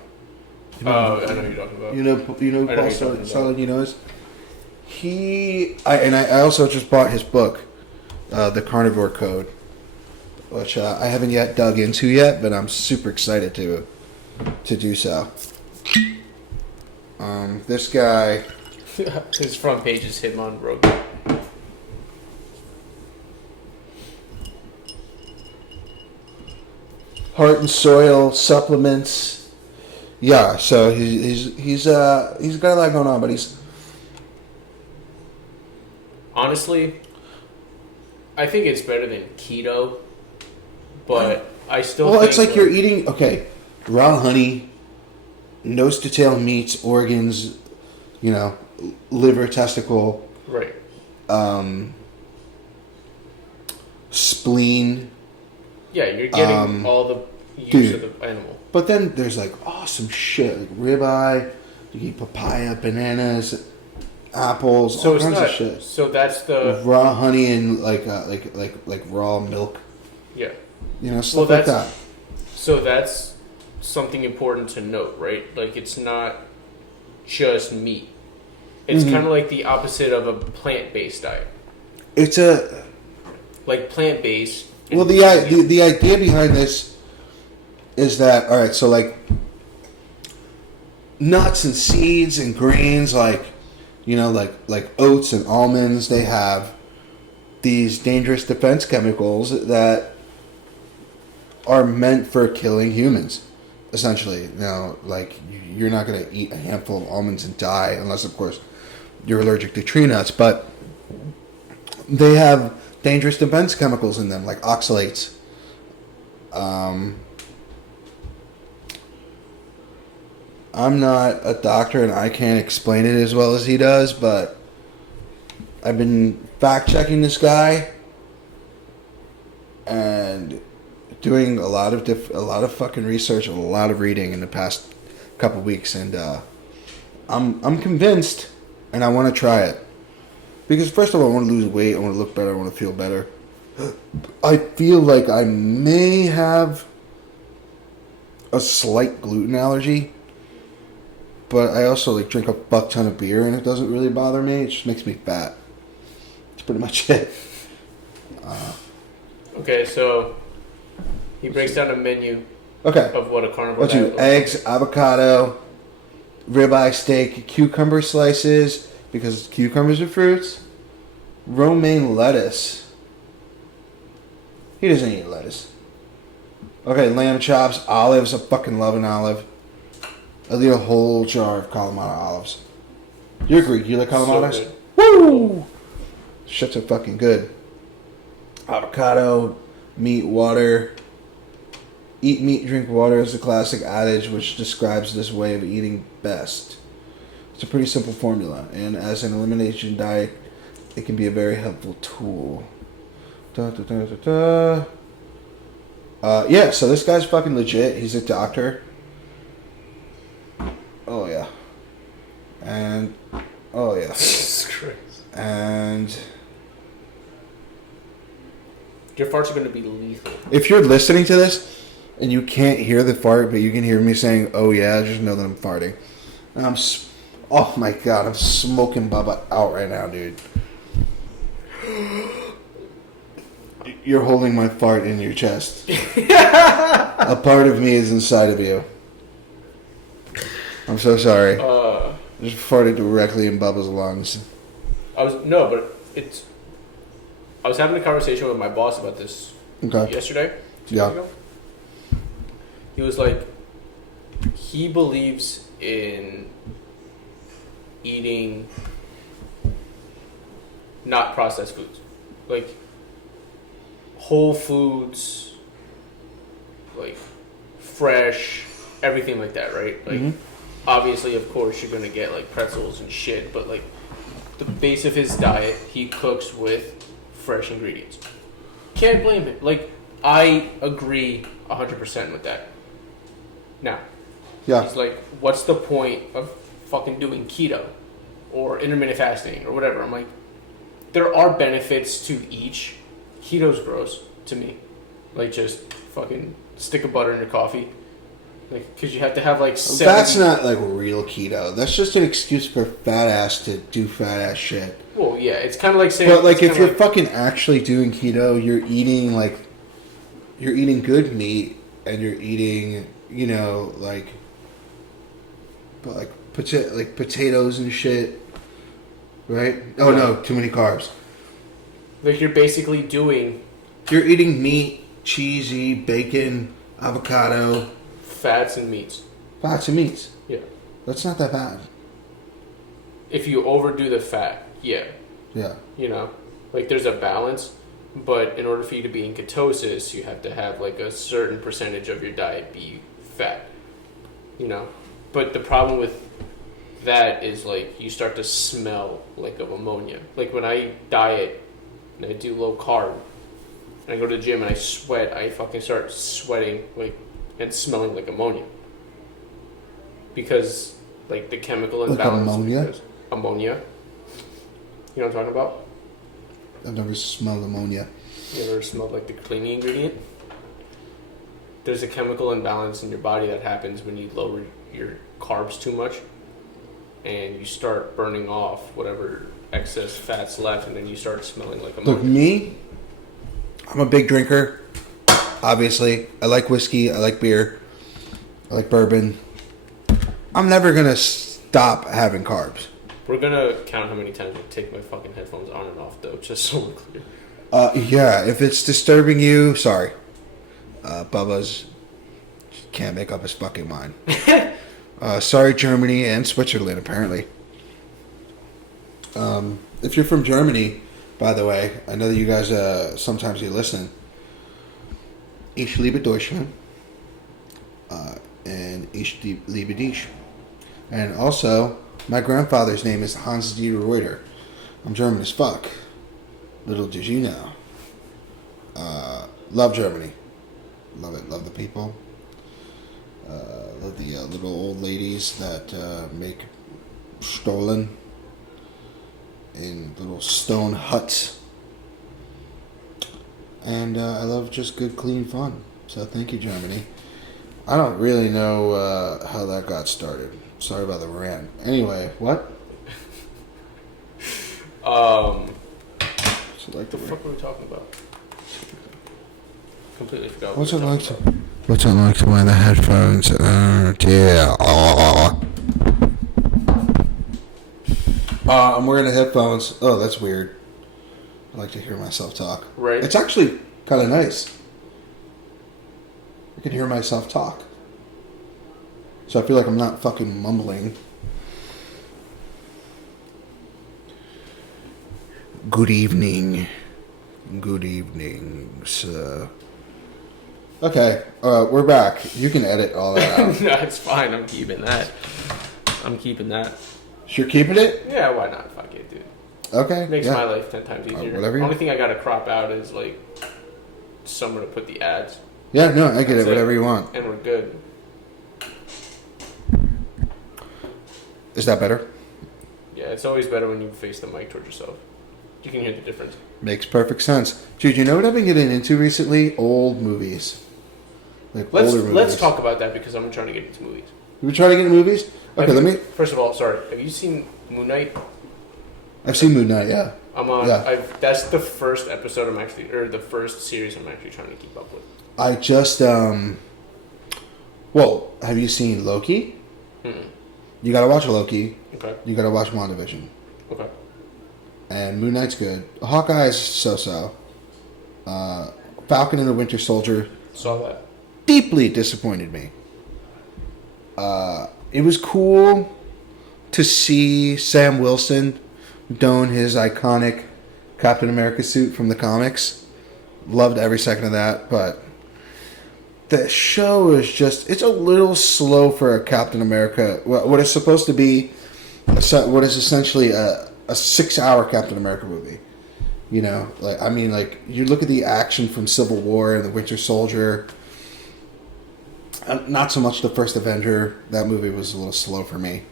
I know who you're talking about. You know who Paul Saladino is? I also just bought his book, The Carnivore Code, which I haven't yet dug into yet, but I'm super excited to do so. This guy. His front page is him on road. Heart and Soil supplements. Yeah, so he's got a lot going on, but he's honestly, I think it's better than keto, but I still. Well, think it's like you're eating raw honey, nose to tail meats, organs, liver, testicle, right, spleen. Yeah, you're getting all the use of the animal. But then there's like awesome shit, like ribeye. You eat papaya, bananas, apples, all kinds of shit. So that's the raw honey and like raw milk. Yeah. Stuff like that. So that's something important to note, right? Like it's not just meat. It's kind of like the opposite of a plant-based diet. It's like plant-based. Well, the idea behind this is that, all right, so like nuts and seeds and grains, like oats and almonds, they have these dangerous defense chemicals that are meant for killing humans, essentially. Now, like, you're not going to eat a handful of almonds and die, unless, of course, you're allergic to tree nuts, but they have dangerous defense chemicals in them, like oxalates. I'm not a doctor and I can't explain it as well as he does, but I've been fact-checking this guy and doing a lot of fucking research and a lot of reading in the past couple weeks, and I'm convinced, and I want to try it because first of all, I want to lose weight, I want to look better, I want to feel better. I feel like I may have a slight gluten allergy, but I also like drink a buck ton of beer and it doesn't really bother me. It just makes me fat. That's pretty much it. Okay, so he breaks down a menu of what a carnivore Let's do eggs, avocado, ribeye steak, cucumber slices, because cucumbers are fruits, romaine lettuce. He doesn't eat lettuce. Okay, lamb chops, olives. I fucking love an olive. I'll eat a whole jar of Kalamata olives. You're Greek. You like Kalamatas? So Woo! Shit's are fucking good. Avocado, meat, water. Eat meat, drink water is a classic adage which describes this way of eating best. It's a pretty simple formula, and as an elimination diet, it can be a very helpful tool. Yeah, so this guy's fucking legit. He's a doctor. Oh, yeah. And, oh, yeah. Jesus Christ. And Your farts are going to be lethal. if you're listening to this and you can't hear the fart, but you can hear me saying, oh, yeah, just know that I'm farting. And oh, my God, I'm smoking Bubba out right now, dude. You're holding my fart in your chest. A part of me is inside of you. I'm so sorry. Just farted directly in Bubba's lungs. I was having a conversation with my boss about this yesterday. 2 days ago. He was like, he believes in eating not processed foods, like whole foods, like fresh, everything like that, right? Like, obviously, of course, you're gonna get like pretzels and shit, but like the base of his diet, he cooks with fresh ingredients. Can't blame him. Like, I agree 100% with that. Now, he's like, what's the point of fucking doing keto or intermittent fasting or whatever? I'm like, there are benefits to each. Keto's gross to me. Like, just fucking stick of butter in your coffee. Like, because you have to have like 70... That's not like real keto. That's just an excuse for fat ass to do fat ass shit. Well, yeah, it's kind of like saying... But like, if you're fucking actually doing keto, you're eating good meat, and you're eating, you know, like potatoes and shit, right? Oh no, too many carbs. Like, you're basically doing... You're eating meat, cheesy, bacon, avocado... Fats and meats. Fats and meats. Yeah. That's not that bad. If you overdo the fat, yeah. Yeah. You know? Like, there's a balance, but in order for you to be in ketosis, you have to have, like, a certain percentage of your diet be fat. You know? But the problem with that is, like, you start to smell, like, of ammonia. Like, when I diet and I do low carb, and I go to the gym and I sweat, I fucking start sweating, like, and smelling like ammonia. Because, like, the chemical imbalance. Like ammonia? Ammonia. You know what I'm talking about? I've never smelled ammonia. You ever smelled, like, the cleaning ingredient? There's a chemical imbalance in your body that happens when you lower your carbs too much. And you start burning off whatever excess fat's left, and then you start smelling like ammonia. Look, me, I'm a big drinker. Obviously, I like whiskey, I like beer, I like bourbon. I'm never going to stop having carbs. We're going to count how many times I take my fucking headphones on and off, though, just so we're clear. Yeah, if it's disturbing you, sorry. Bubba's can't make up his fucking mind. Sorry, Germany and Switzerland, apparently. If you're from Germany, by the way, I know that you guys sometimes you listen. Ich liebe Deutschland. And Ich liebe dich. And also, my grandfather's name is Hans Dieter Reuter. I'm German as fuck. Little did you know. Love Germany. Love it. Love the people. Love the little old ladies that make Stollen in little stone huts. And I love just good, clean fun. So thank you, Germany. I don't really know how that got started. Sorry about the rant. Anyway, what? So like the fuck were we talking about? Completely forgot. What's it like to wear the headphones? Yeah. I'm wearing the headphones. Oh, that's weird. I like to hear myself talk. Right. It's actually kind of nice. I can hear myself talk. So I feel like I'm not fucking mumbling. Good evening. Good evening, sir. Okay, we're back. You can edit all that out. No, it's fine. I'm keeping that. You're keeping it? Yeah, why not? Fuck it, dude. Okay. Makes my life 10 times easier. Whatever. Only thing I gotta crop out is like somewhere to put the ads. Yeah, no, I get That's it. Whatever you want. And we're good. Is that better? Yeah, it's always better when you face the mic towards yourself. You can hear the difference. Makes perfect sense. Dude, you know what I've been getting into recently? Old movies. Like older movies. Let's talk about that because I'm trying to get into movies. You trying to get into movies? Okay, let me... First of all, sorry. Have you seen Moon Knight? I've seen Moon Knight, yeah. I'm on. Yeah. That's the first episode or the first series I'm actually trying to keep up with. I just, well, have you seen Loki? Mm-mm. You gotta watch Loki. Okay. You gotta watch WandaVision. Okay. And Moon Knight's good. Hawkeye's so-so. Falcon and the Winter Soldier Saw that. deeply disappointed me. It was cool to see Sam Wilson don his iconic Captain America suit from the comics. Loved every second of that, but the show is just, it's a little slow for a Captain America. What is supposed to be, what is essentially a 6-hour Captain America movie. You know, like, I mean, like, you look at the action from Civil War and the Winter Soldier. Not so much the first Avenger. That movie was a little slow for me.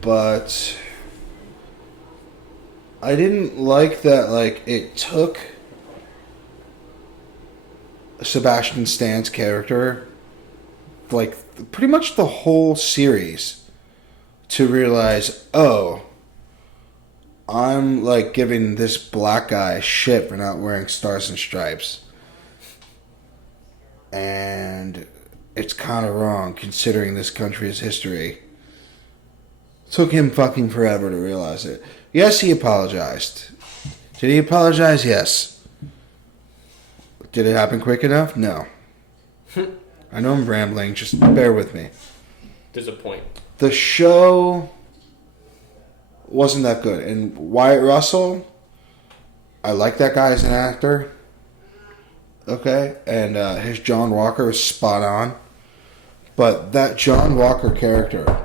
But I didn't like that, like, it took Sebastian Stan's character, like, pretty much the whole series to realize, oh, I'm, like, giving this black guy shit for not wearing stars and stripes. And it's kind of wrong, considering this country's history. Took him fucking forever to realize it. Yes, he apologized. Did he apologize? Yes. Did it happen quick enough? No. I know I'm rambling, just bear with me. There's a point. The show wasn't that good. And Wyatt Russell, I like that guy as an actor. Okay? And his John Walker is spot on. But that John Walker character,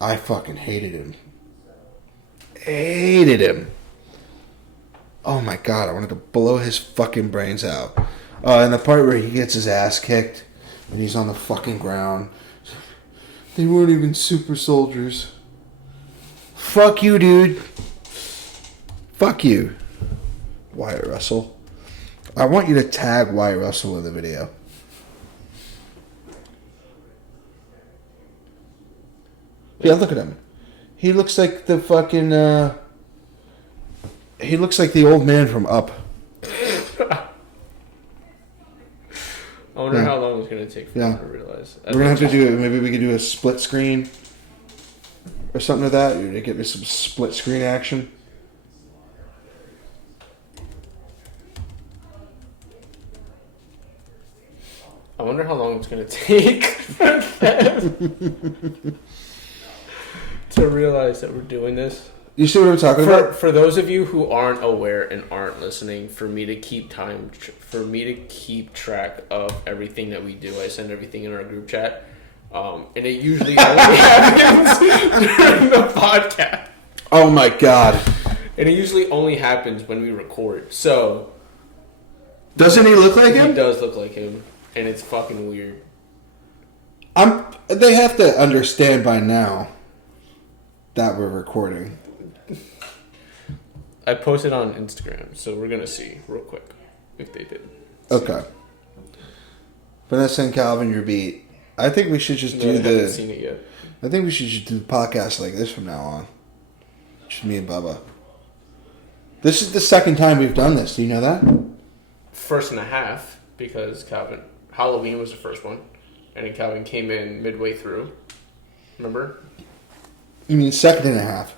I fucking hated him. Hated him. Oh my god, I wanted to blow his fucking brains out. And the part where he gets his ass kicked and he's on the fucking ground. They weren't even super soldiers. Fuck you, dude. Fuck you. Wyatt Russell. I want you to tag Wyatt Russell in the video. Yeah, look at him. He looks like the fucking, he looks like the old man from Up. I wonder how long it's going to take for me to realize. We're going to have to do it. Maybe we could do a split screen. or something like that. You're gonna get me some split screen action. I wonder how long it's going to take for them to realize that we're doing this. You see what I'm talking about? For those of you who aren't aware and aren't listening, for me to keep track of everything that we do, I send everything in our group chat, and it usually only happens during the podcast. Oh my god! And it usually only happens when we record. So, doesn't he look like him? He does look like him. And it's fucking weird. They have to understand by now that we're recording. I posted on Instagram, so we're gonna see real quick if they did. Okay. Vanessa and Calvin, your beat. I think we should just do I haven't seen it yet. I think we should just do the podcast like this from now on. Just me and Bubba. This is the second time we've done this. Do you know that? First and a half, because Halloween was the first one, and then Calvin came in midway through. Remember? You mean second and a half?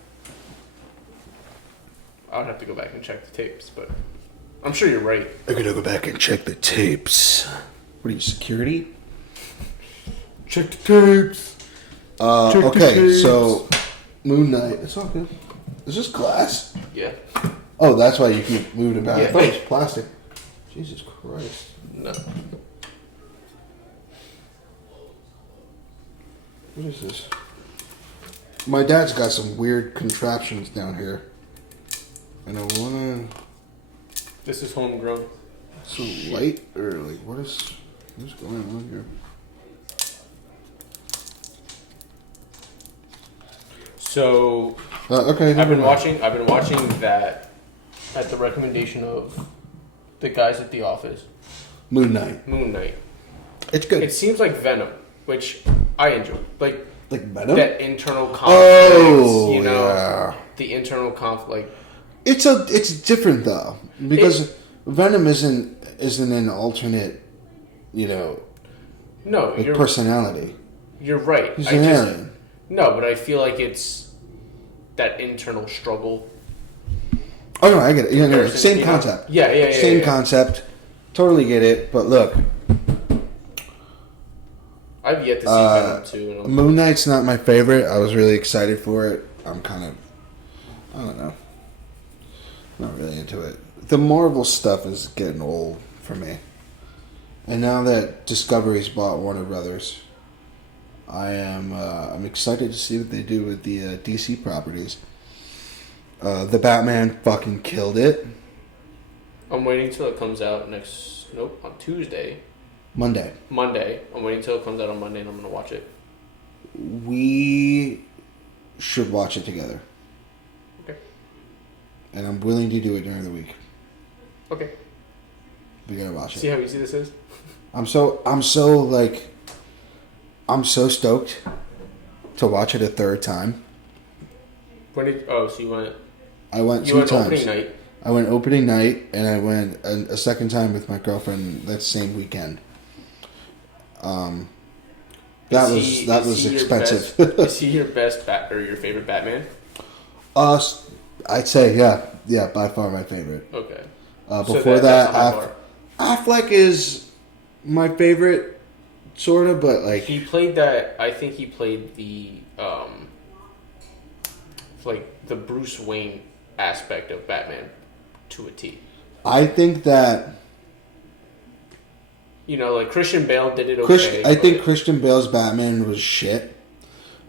I would have to go back and check the tapes, but I'm sure you're right. I'm gonna go back and check the tapes. What are you, security? Check the tapes. Okay, so Moon Knight. It's all good. Is this glass? Yeah. Oh, that's why you keep moving about. Yeah. I thought it was plastic. Jesus Christ. No. What is this? My dad's got some weird contraptions down here. And I wanna... This is homegrown. So light? Or like, what's going on here? So... okay. I've been watching that at the recommendation of the guys at the office. Moon Knight. It's good. It seems like Venom, which I enjoy. Like Venom? that internal conflict. Oh, yeah. The internal conflict. It's different though, because Venom isn't an alternate, No, personality. You're right. He's an alien. No, but I feel like it's that internal struggle. Oh no, I get it. No, same concept. Yeah. Same concept. Totally get it. But look, I've yet to see Venom 2. Moon Knight's not my favorite. I was really excited for it. I'm kind of, I don't know, not really into it. The Marvel stuff is getting old for me. And now that Discovery's bought Warner Brothers, I'm excited to see what they do with the DC properties. The Batman fucking killed it. I'm waiting till it comes out on Tuesday. Monday. I'm waiting till it comes out on Monday and I'm going to watch it. We should watch it together. Okay. And I'm willing to do it during the week. Okay. We gotta watch it. See how easy this is? I'm so stoked to watch it a third time. So you went... I went two times. Opening night. I went opening night, and I went a second time with my girlfriend that same weekend. That was expensive. Is he your best or your favorite Batman? I'd say yeah, by far my favorite. Okay. Before Affleck is my favorite, sort of, but like he played that. I think he played the like the Bruce Wayne aspect of Batman to a T. I think that like Christian Bale did it okay. I think Christian Bale's Batman was shit,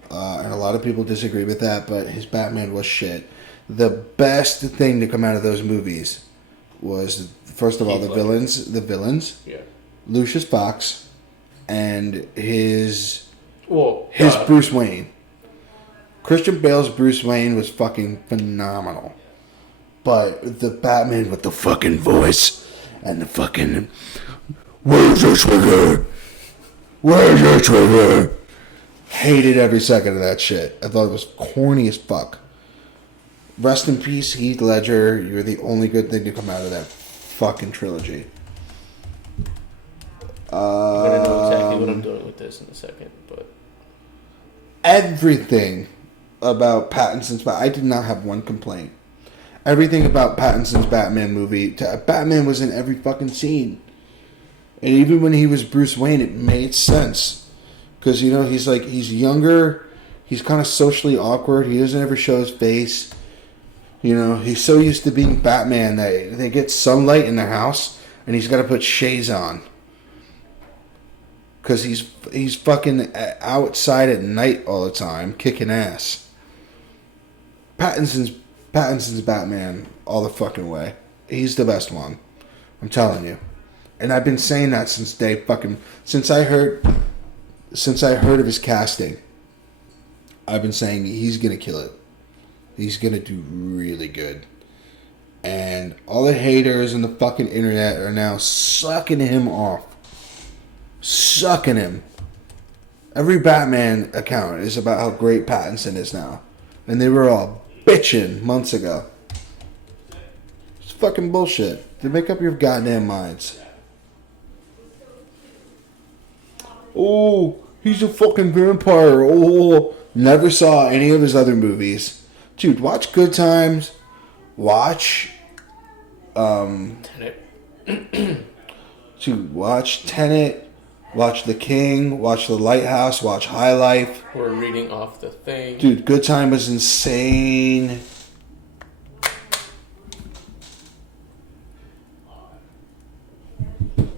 and a lot of people disagree with that. But his Batman was shit. The best thing to come out of those movies was, first of all, the villains. Yeah. Lucius Fox, and his Bruce Bruce Wayne. Christian Bale's Bruce Wayne was fucking phenomenal. But the Batman with the fucking voice and the fucking... Where's your trigger? Where's your trigger? Hated every second of that shit. I thought it was corny as fuck. Rest in peace, Heath Ledger. You're the only good thing to come out of that fucking trilogy. I'm going to know exactly what I'm doing with this in a second, but... Everything about Pattinson's Batman. I did not have one complaint. Everything about Pattinson's Batman movie, Batman was in every fucking scene. And even when he was Bruce Wayne, it made sense. Because, you know, he's younger. He's kind of socially awkward. He doesn't ever show his face. You know, he's so used to being Batman that they get sunlight in the house and he's got to put shades on. Because he's fucking outside at night all the time, kicking ass. Pattinson's Batman all the fucking way. He's the best one. I'm telling you. And I've been saying that since I heard of his casting. I've been saying he's gonna kill it. He's gonna do really good. And all the haters on the fucking internet are now sucking him off. Sucking him. Every Batman account is about how great Pattinson is now. And they were all bitching months ago. It's fucking bullshit. To make up your goddamn minds. Oh, he's a fucking vampire. Oh, never saw any of his other movies. Dude, watch Good Times. Watch Tenet. Dude, watch Tenet. Watch The King. Watch The Lighthouse. Watch High Life. We're reading off the thing. Dude, Good Time was insane.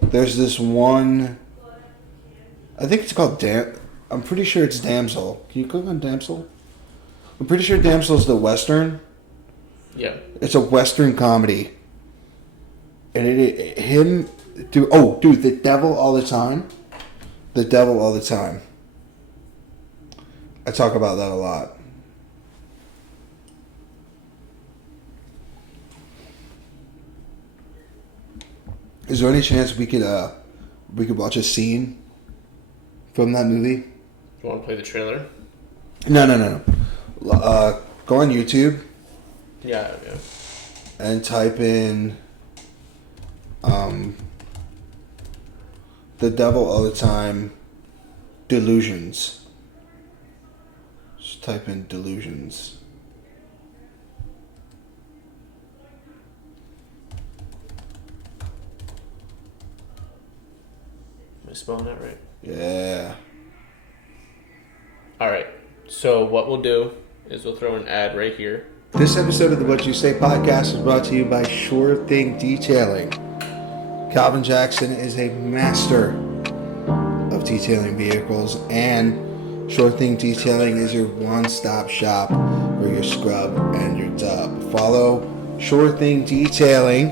There's this one... I think it's called I'm pretty sure it's Damsel. Can you click on Damsel? I'm pretty sure Damsel's the Western. Yeah. It's a Western comedy. And dude, The Devil All the Time. The Devil All the Time. I talk about that a lot. Is there any chance we could watch a scene from that movie? You want to play the trailer? No. Go on YouTube. Yeah. And type in The Devil All the Time Delusions. Just type in Delusions. Am I spelling that right? Yeah. Alright. So what we'll do is we'll throw an ad right here. This episode of the What You Say podcast is brought to you by Sure Thing Detailing. Calvin Jackson is a master of detailing vehicles, and Sure Thing Detailing is your one-stop shop for your scrub and your dub. Follow Sure Thing Detailing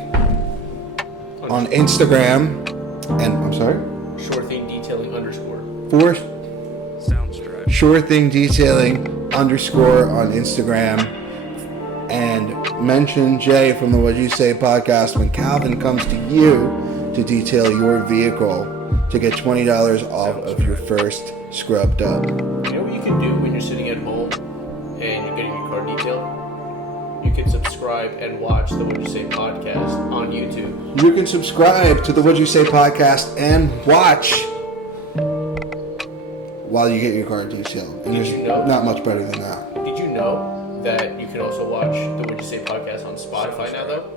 on Instagram, and I'm sorry? Sure Thing Detailing underscore. Sure Thing Detailing underscore on Instagram, and mention Jay from the What You Say podcast when Calvin comes to you to detail your vehicle to get $20 off of your first scrub dub. You know what you can do when you're sitting at home and you're getting your car detailed? You can subscribe and watch the What You Say podcast on YouTube. You can subscribe to the What You Say podcast and watch while you get your car detailed. And Did you know? Not much better than that. Did you know that you can also watch the What You Say podcast on Spotify now, though?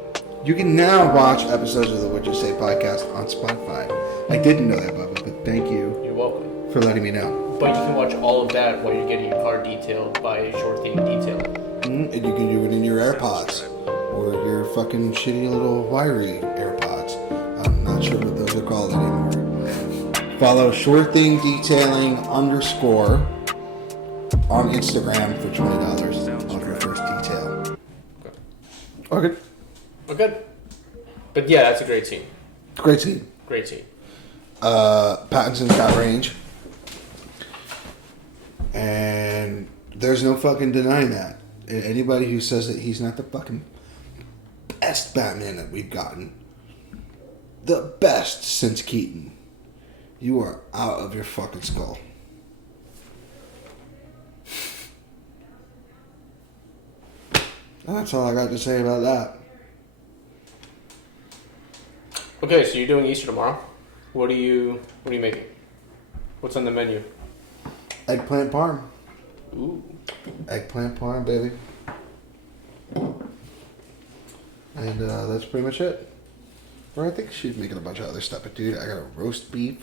You can now watch episodes of the What You Say podcast on Spotify. I didn't know that, Bubba, but thank you You're welcome. for letting me know. But you can watch all of that while you're getting your car detailed by Sure Thing Detailing. And you can do it in your AirPods or your fucking shitty little wiry AirPods. I'm not sure what those are called anymore. Follow Sure Thing Detailing underscore on Instagram for $20 off your first detail. Okay. Okay. But yeah, that's a great scene. Great scene. Great scene. Pattinson's got range. And there's no fucking denying that. And anybody who says that he's not the fucking best Batman that we've gotten, the best since Keaton, you are out of your fucking skull. And that's all I got to say about that. Okay, so you're doing Easter tomorrow. What are you making? What's on the menu? Eggplant parm. Ooh. Eggplant parm, baby. And that's pretty much it. Or I think she's making a bunch of other stuff. But dude, I got a roast beef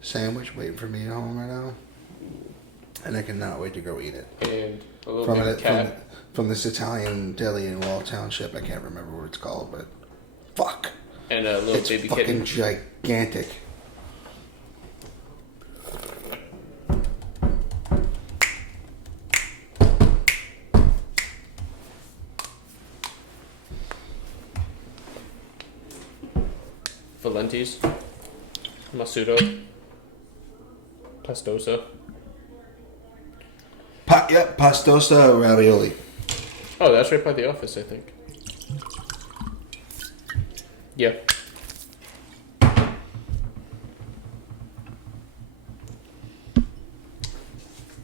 sandwich waiting for me at home right now. And I cannot wait to go eat it. And a little bit of cat. From this Italian deli in Wall Township. I can't remember what it's called, but fuck. And a little baby kitten. It's fucking gigantic. Valenti's, Masudo, Pastosa. Yep, pastosa ravioli. Oh, that's right by the office, I think. Yeah.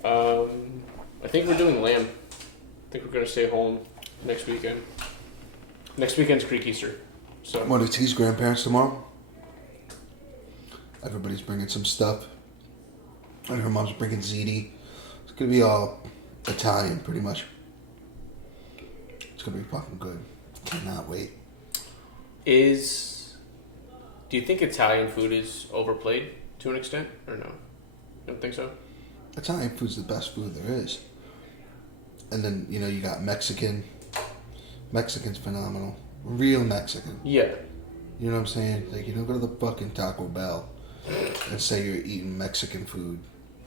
I think we're doing lamb. I think we're gonna stay home next weekend. Next weekend's Greek Easter. So. What, it's his grandparents tomorrow? Everybody's bringing some stuff. And her mom's bringing ziti. It's gonna be all Italian, pretty much. It's gonna be fucking good. Cannot wait. Do you think Italian food is overplayed to an extent, or no? You don't think so? Italian food's the best food there is. And then, you got Mexican. Mexican's phenomenal. Real Mexican. Yeah. You know what I'm saying? Like, you don't go to the fucking Taco Bell and say you're eating Mexican food.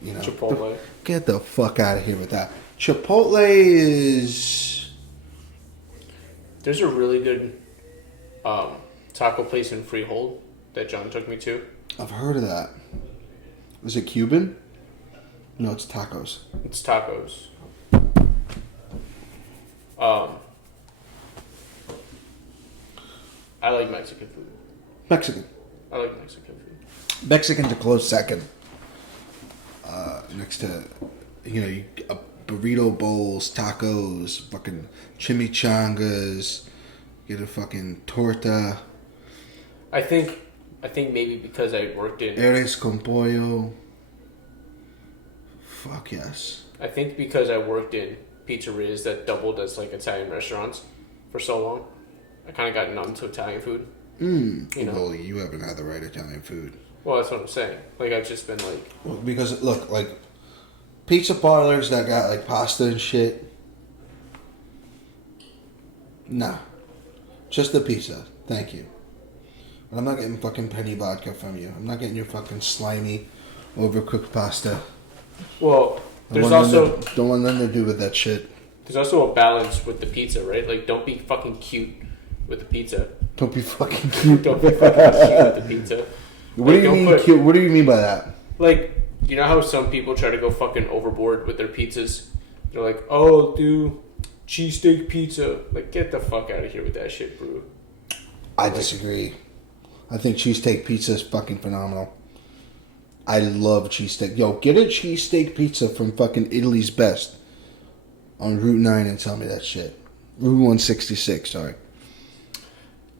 Chipotle. Get the fuck out of here with that. Chipotle is... There's a really good taco place in Freehold that John took me to. I've heard of that. Is it Cuban? No, it's tacos. It's tacos. I like Mexican food. Mexican. I like Mexican food. Mexican's a close second. Next to, burrito bowls, tacos, fucking chimichangas, get a fucking torta. I think maybe because I worked in... Eres con pollo. Fuck yes. I think because I worked in pizzerias that doubled as like Italian restaurants for so long, I kind of got numb to Italian food. Well, you haven't had the right Italian food. Well, that's what I'm saying. Like, I've just been like... Well, because, look, like, pizza parlors that got, like, pasta and shit. Nah. Just the pizza. Thank you. But I'm not getting fucking penny vodka from you. I'm not getting your fucking slimy, overcooked pasta. Well, there's also... Don't want nothing to do with that shit. There's also a balance with the pizza, right? Like, don't be fucking cute with the pizza. Don't be fucking cute. Don't be fucking cute with the pizza. What do you mean cute? What do you mean by that? Like, you know how some people try to go fucking overboard with their pizzas? They're like, oh, do cheesesteak pizza. Like, get the fuck out of here with that shit, bro. I disagree. I think cheesesteak pizza is fucking phenomenal. I love cheesesteak. Yo, get a cheesesteak pizza from fucking Italy's Best on Route 9 and tell me that shit. Route 166, sorry.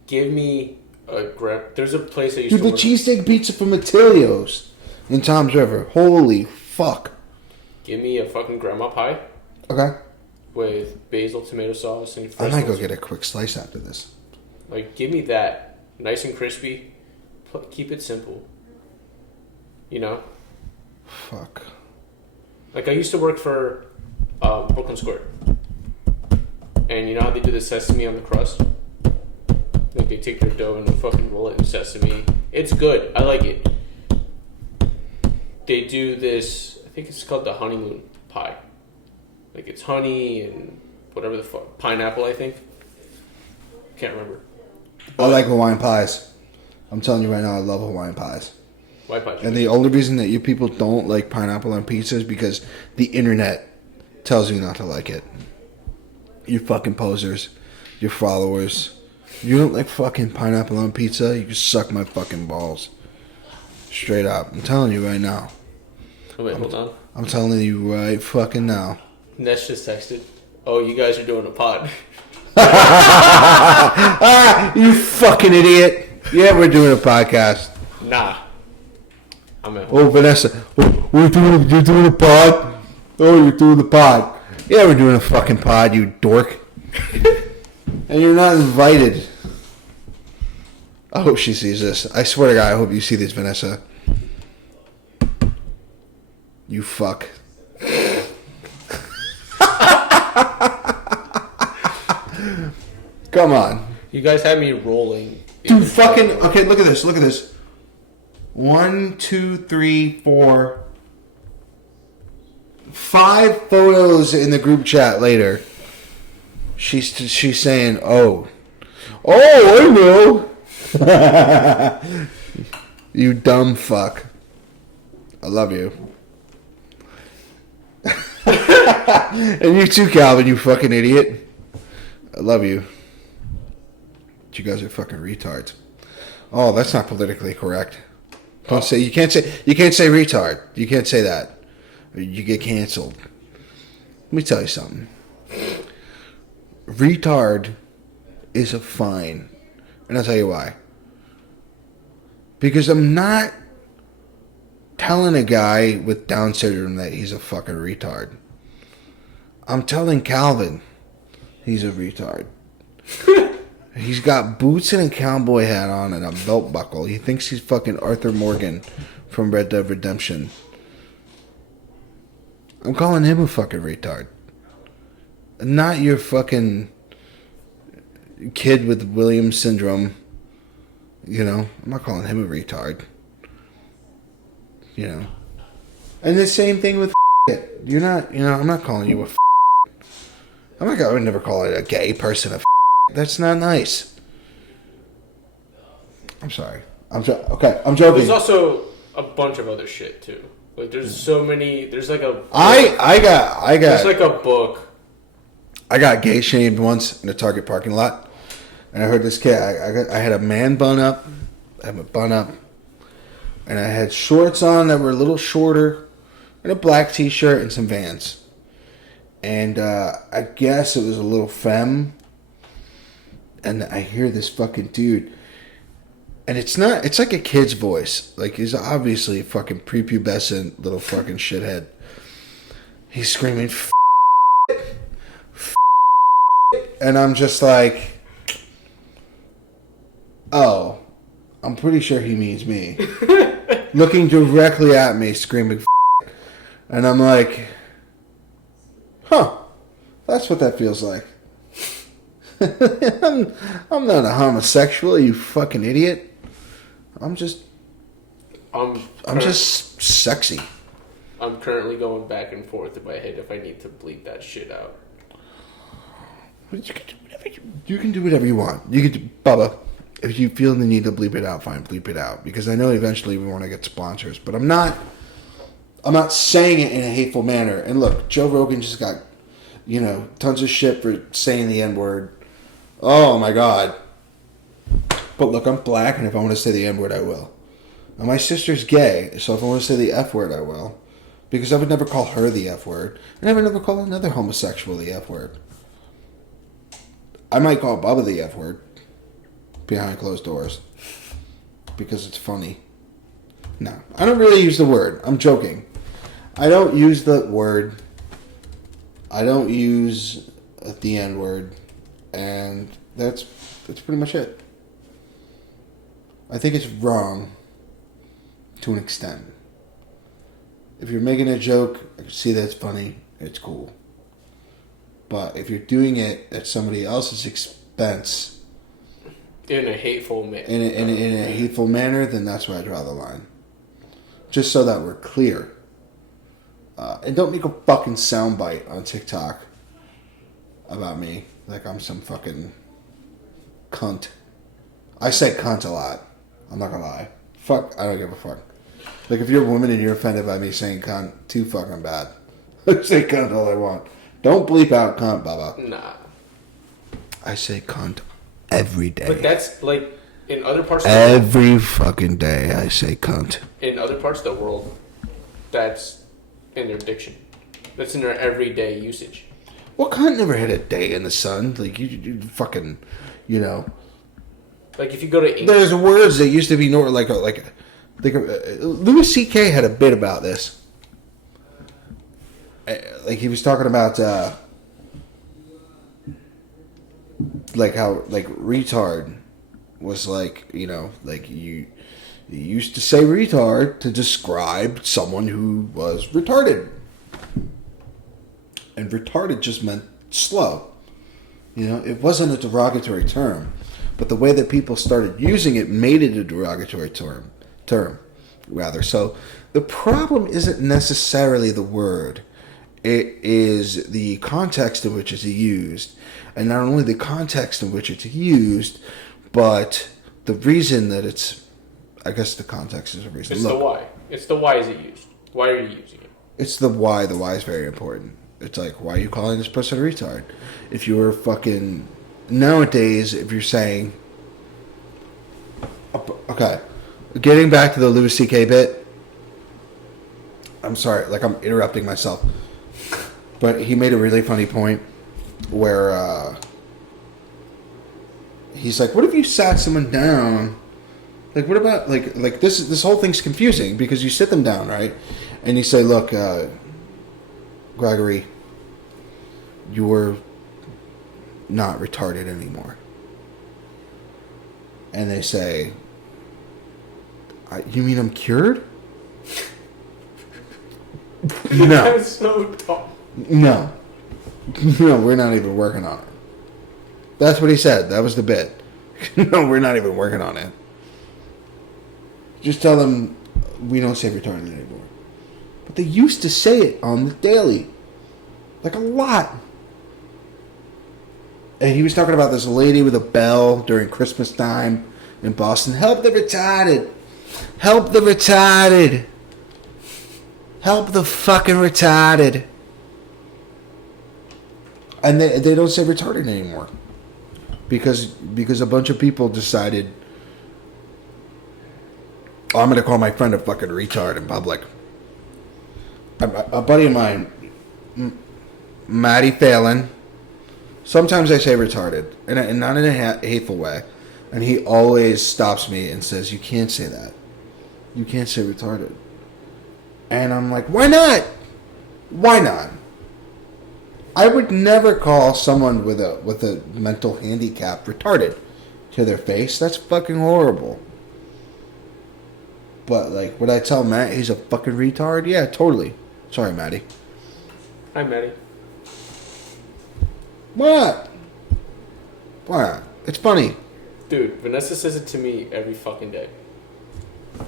Give me a there's a place I used to work. Dude, the cheesesteak pizza from Attilio's in Tom's River. Holy fuck. Give me a fucking grandma pie. Okay. With basil, tomato sauce, and I might go get a quick slice after this. Like, give me that. Nice and crispy. Keep it simple. You know? Fuck. Like, I used to work for Brooklyn Square. And you know how they do the sesame on the crust? Like, they take their dough and they fucking roll it in sesame. It's good. I like it. They do this, I think it's called the honeymoon pie. Like, it's honey and whatever the fuck. Pineapple, I think. Can't remember. I like Hawaiian pies. I'm telling you right now, I love Hawaiian pies. Why pie? And the only reason that you people don't like pineapple on pizza is because the internet tells you not to like it. You fucking posers. Your followers. You don't like fucking pineapple on pizza? You can suck my fucking balls. Straight up. I'm telling you right now. Oh, wait, hold on. I'm telling you right fucking now. Ness just texted. Oh, you guys are doing a pod. You fucking idiot. Yeah, we're doing a podcast. Nah. I'm at home. Oh, Vanessa. You're doing a pod? Oh, you're doing the pod. Yeah, we're doing a fucking pod, you dork. And you're not invited. I hope she sees this. I swear to God, I hope you see this, Vanessa. You fuck. Come on. You guys had me rolling. Dude, fucking... Okay, look at this. Look at this. 1, 2, 3, 4... 5 photos in the group chat later. She's saying, "Oh, I know." You dumb fuck. I love you. And you too, Calvin. You fucking idiot. I love you. But you guys are fucking retards. Oh, that's not politically correct. Don't say. You can't say retard. You can't say that. You get canceled. Let me tell you something. Retard is a fine. And I'll tell you why. Because I'm not telling a guy with Down syndrome that he's a fucking retard. I'm telling Calvin he's a retard. He's got boots and a cowboy hat on and a belt buckle. He thinks he's fucking Arthur Morgan from Red Dead Redemption. I'm calling him a fucking retard. Not your fucking kid with Williams syndrome. You know, I'm not calling him a retard. You know. And the same thing with it. You're not, I'm not calling you a I would never call it a gay person a That's not nice. I'm sorry. I'm joking. There's also a bunch of other shit too. Like there's so many. There's like a. I got. There's like a book. I got gay shamed once in a Target parking lot, and I heard this kid. I had a man bun up. I had a bun up, and I had shorts on that were a little shorter, and a black T-shirt and some Vans. And I guess it was a little femme. And I hear this fucking dude. And it's like a kid's voice. Like, he's obviously a fucking prepubescent little fucking shithead. He's screaming, and I'm just like, oh, I'm pretty sure he means me. Looking directly at me, screaming, and I'm like, huh, that's what that feels like. I'm not a homosexual, you fucking idiot. I'm just sexy. I'm currently going back and forth in my head if I need to bleep that shit out. You can do whatever you want. You can do, Bubba, if you feel the need to bleep it out, fine, bleep it out. Because I know eventually we want to get sponsors, but I'm not saying it in a hateful manner. And look, Joe Rogan just got, tons of shit for saying the N-word. Oh my God. But look, I'm black, and if I want to say the N-word, I will. And my sister's gay, so if I want to say the F-word, I will. Because I would never call her the F-word. And I would never call another homosexual the F-word. I might call Bubba the F-word. Behind closed doors. Because it's funny. No, I don't really use the word. I'm joking. I don't use the word. I don't use the N-word. And that's pretty much it. I think it's wrong to an extent. If you're making a joke, I can see that's funny. It's cool. But if you're doing it at somebody else's expense, in a hateful manner, in a hateful manner, then that's where I draw the line. Just so that we're clear. And don't make a fucking soundbite on TikTok about me like I'm some fucking cunt. I say cunt a lot. I'm not gonna lie. Fuck, I don't give a fuck. Like, if you're a woman and you're offended by me saying cunt, too fucking bad. I say cunt all I want. Don't bleep out cunt, Bubba. Nah. I say cunt every day. But that's, like, in other parts of the world. Every fucking day I say cunt. In other parts of the world, that's in their diction. That's in their everyday usage. Well, cunt never had a day in the sun. Like, you fucking, Like, if you go to English... There's words that used to be Louis C.K. had a bit about this. like he was talking about like how like retard was like, you know, like you used to say retard to describe someone who was retarded, and retarded just meant slow. You know, it wasn't a derogatory term, but the way that people started using it made it a derogatory term rather. So the problem isn't necessarily the word. It is the context in which it's used. And not only the context in which it's used, but the reason that it's... I guess the context is a reason. It's the why. It's the why is it used. Why are you using it? It's the why. The why is very important. It's like, why are you calling this person a retard? If you were fucking... Nowadays, if you're saying... Okay. Getting back to the Louis C.K. bit. I'm sorry. Like, I'm interrupting myself. But he made a really funny point where he's like, what if you sat someone down? Like, what about, like this whole thing's confusing because you sit them down, right? And you say, look, Gregory, you're not retarded anymore. And they say, you mean I'm cured? No. That's so dumb. No. No, we're not even working on it. That's what he said. That was the bit. No, we're not even working on it. Just tell them we don't say retarded anymore. But they used to say it on the daily. Like a lot. And he was talking about this lady with a bell during Christmas time in Boston. Help the retarded. Help the retarded. Help the fucking retarded. And they don't say retarded anymore. Because a bunch of people decided, oh, I'm going to call my friend a fucking retard in public. A buddy of mine, Matty Phelan, sometimes I say retarded, and not in a hateful way. And he always stops me and says, you can't say that. You can't say retarded. And I'm like, why not? Why not? I would never call someone with a mental handicap retarded to their face. That's fucking horrible. But, like, would I tell Matt he's a fucking retard? Yeah, totally. Sorry, Matty. Hi, Matty. What? Why not? It's funny. Dude, Vanessa says it to me every fucking day.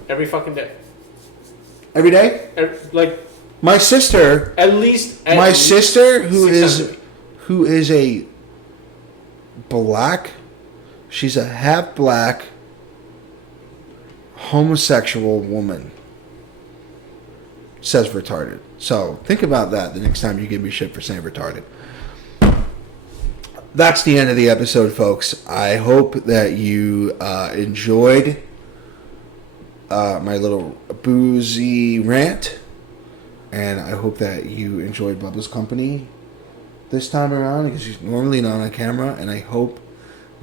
Every fucking day. Every day? Like... My sister... My sister, who is a black... She's a half-black... homosexual woman, says retarded. So think about that the next time you give me shit for saying retarded. That's the end of the episode, folks. I hope that you enjoyed my little boozy rant, and I hope that you enjoyed Bubba's company this time around, because he's normally not on camera, and I hope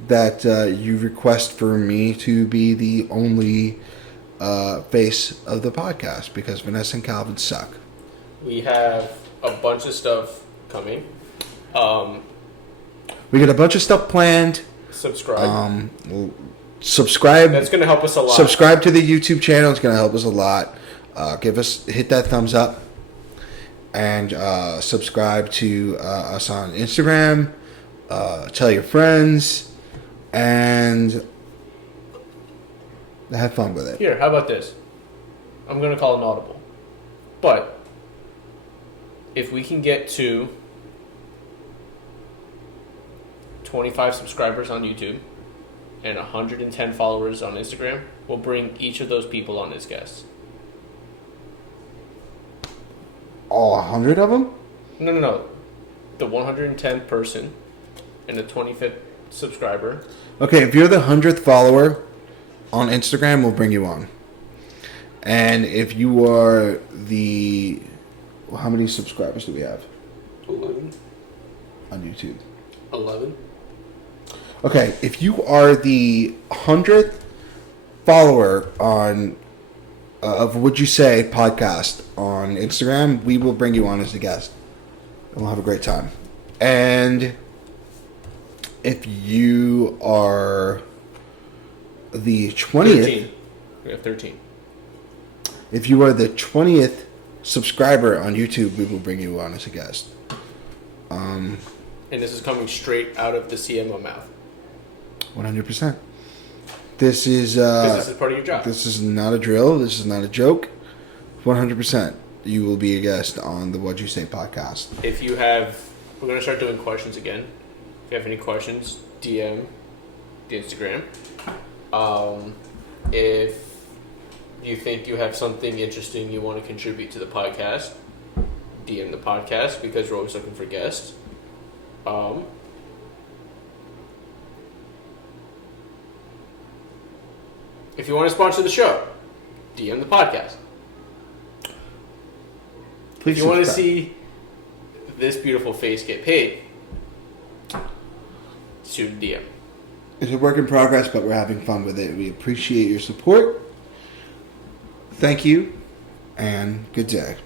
that you request for me to be the only face of the podcast, because Vanessa and Calvin suck. We have a bunch of stuff coming. We got a bunch of stuff planned. Subscribe. Subscribe. That's going to help us a lot. Subscribe to the YouTube channel. It's going to help us a lot. Hit that thumbs up. And subscribe to us on Instagram. Tell your friends. And have fun with it. Here, how about this? I'm going to call an audible. But if we can get to 25 subscribers on YouTube and 110 followers on Instagram, we'll bring each of those people on as guests. All 100 of them? No. The 110th person and the 25th subscriber. Okay, if you're the 100th follower on Instagram, we'll bring you on. And if you are the... Well, how many subscribers do we have? 11. On YouTube. 11. Okay, if you are the 100th follower on of Would You Say podcast on Instagram, we will bring you on as a guest. we'll have a great time. And if you are the 20th... 13. We have 13. If you are the 20th subscriber on YouTube, we will bring you on as a guest. And this is coming straight out of the CMO mouth. 100%. This is... Because this is part of your job. This is not a drill. This is not a joke. 100%. You will be a guest on the What'd You Say podcast. If you have... We're going to start doing questions again. If you have any questions, DM the Instagram. If you think you have something interesting you want to contribute to the podcast, DM the podcast because we're always looking for guests. If you want to sponsor the show, DM the podcast. Please if you want to see this beautiful face get paid, shoot a DM. It's a work in progress, but we're having fun with it. We appreciate your support. Thank you, and good day.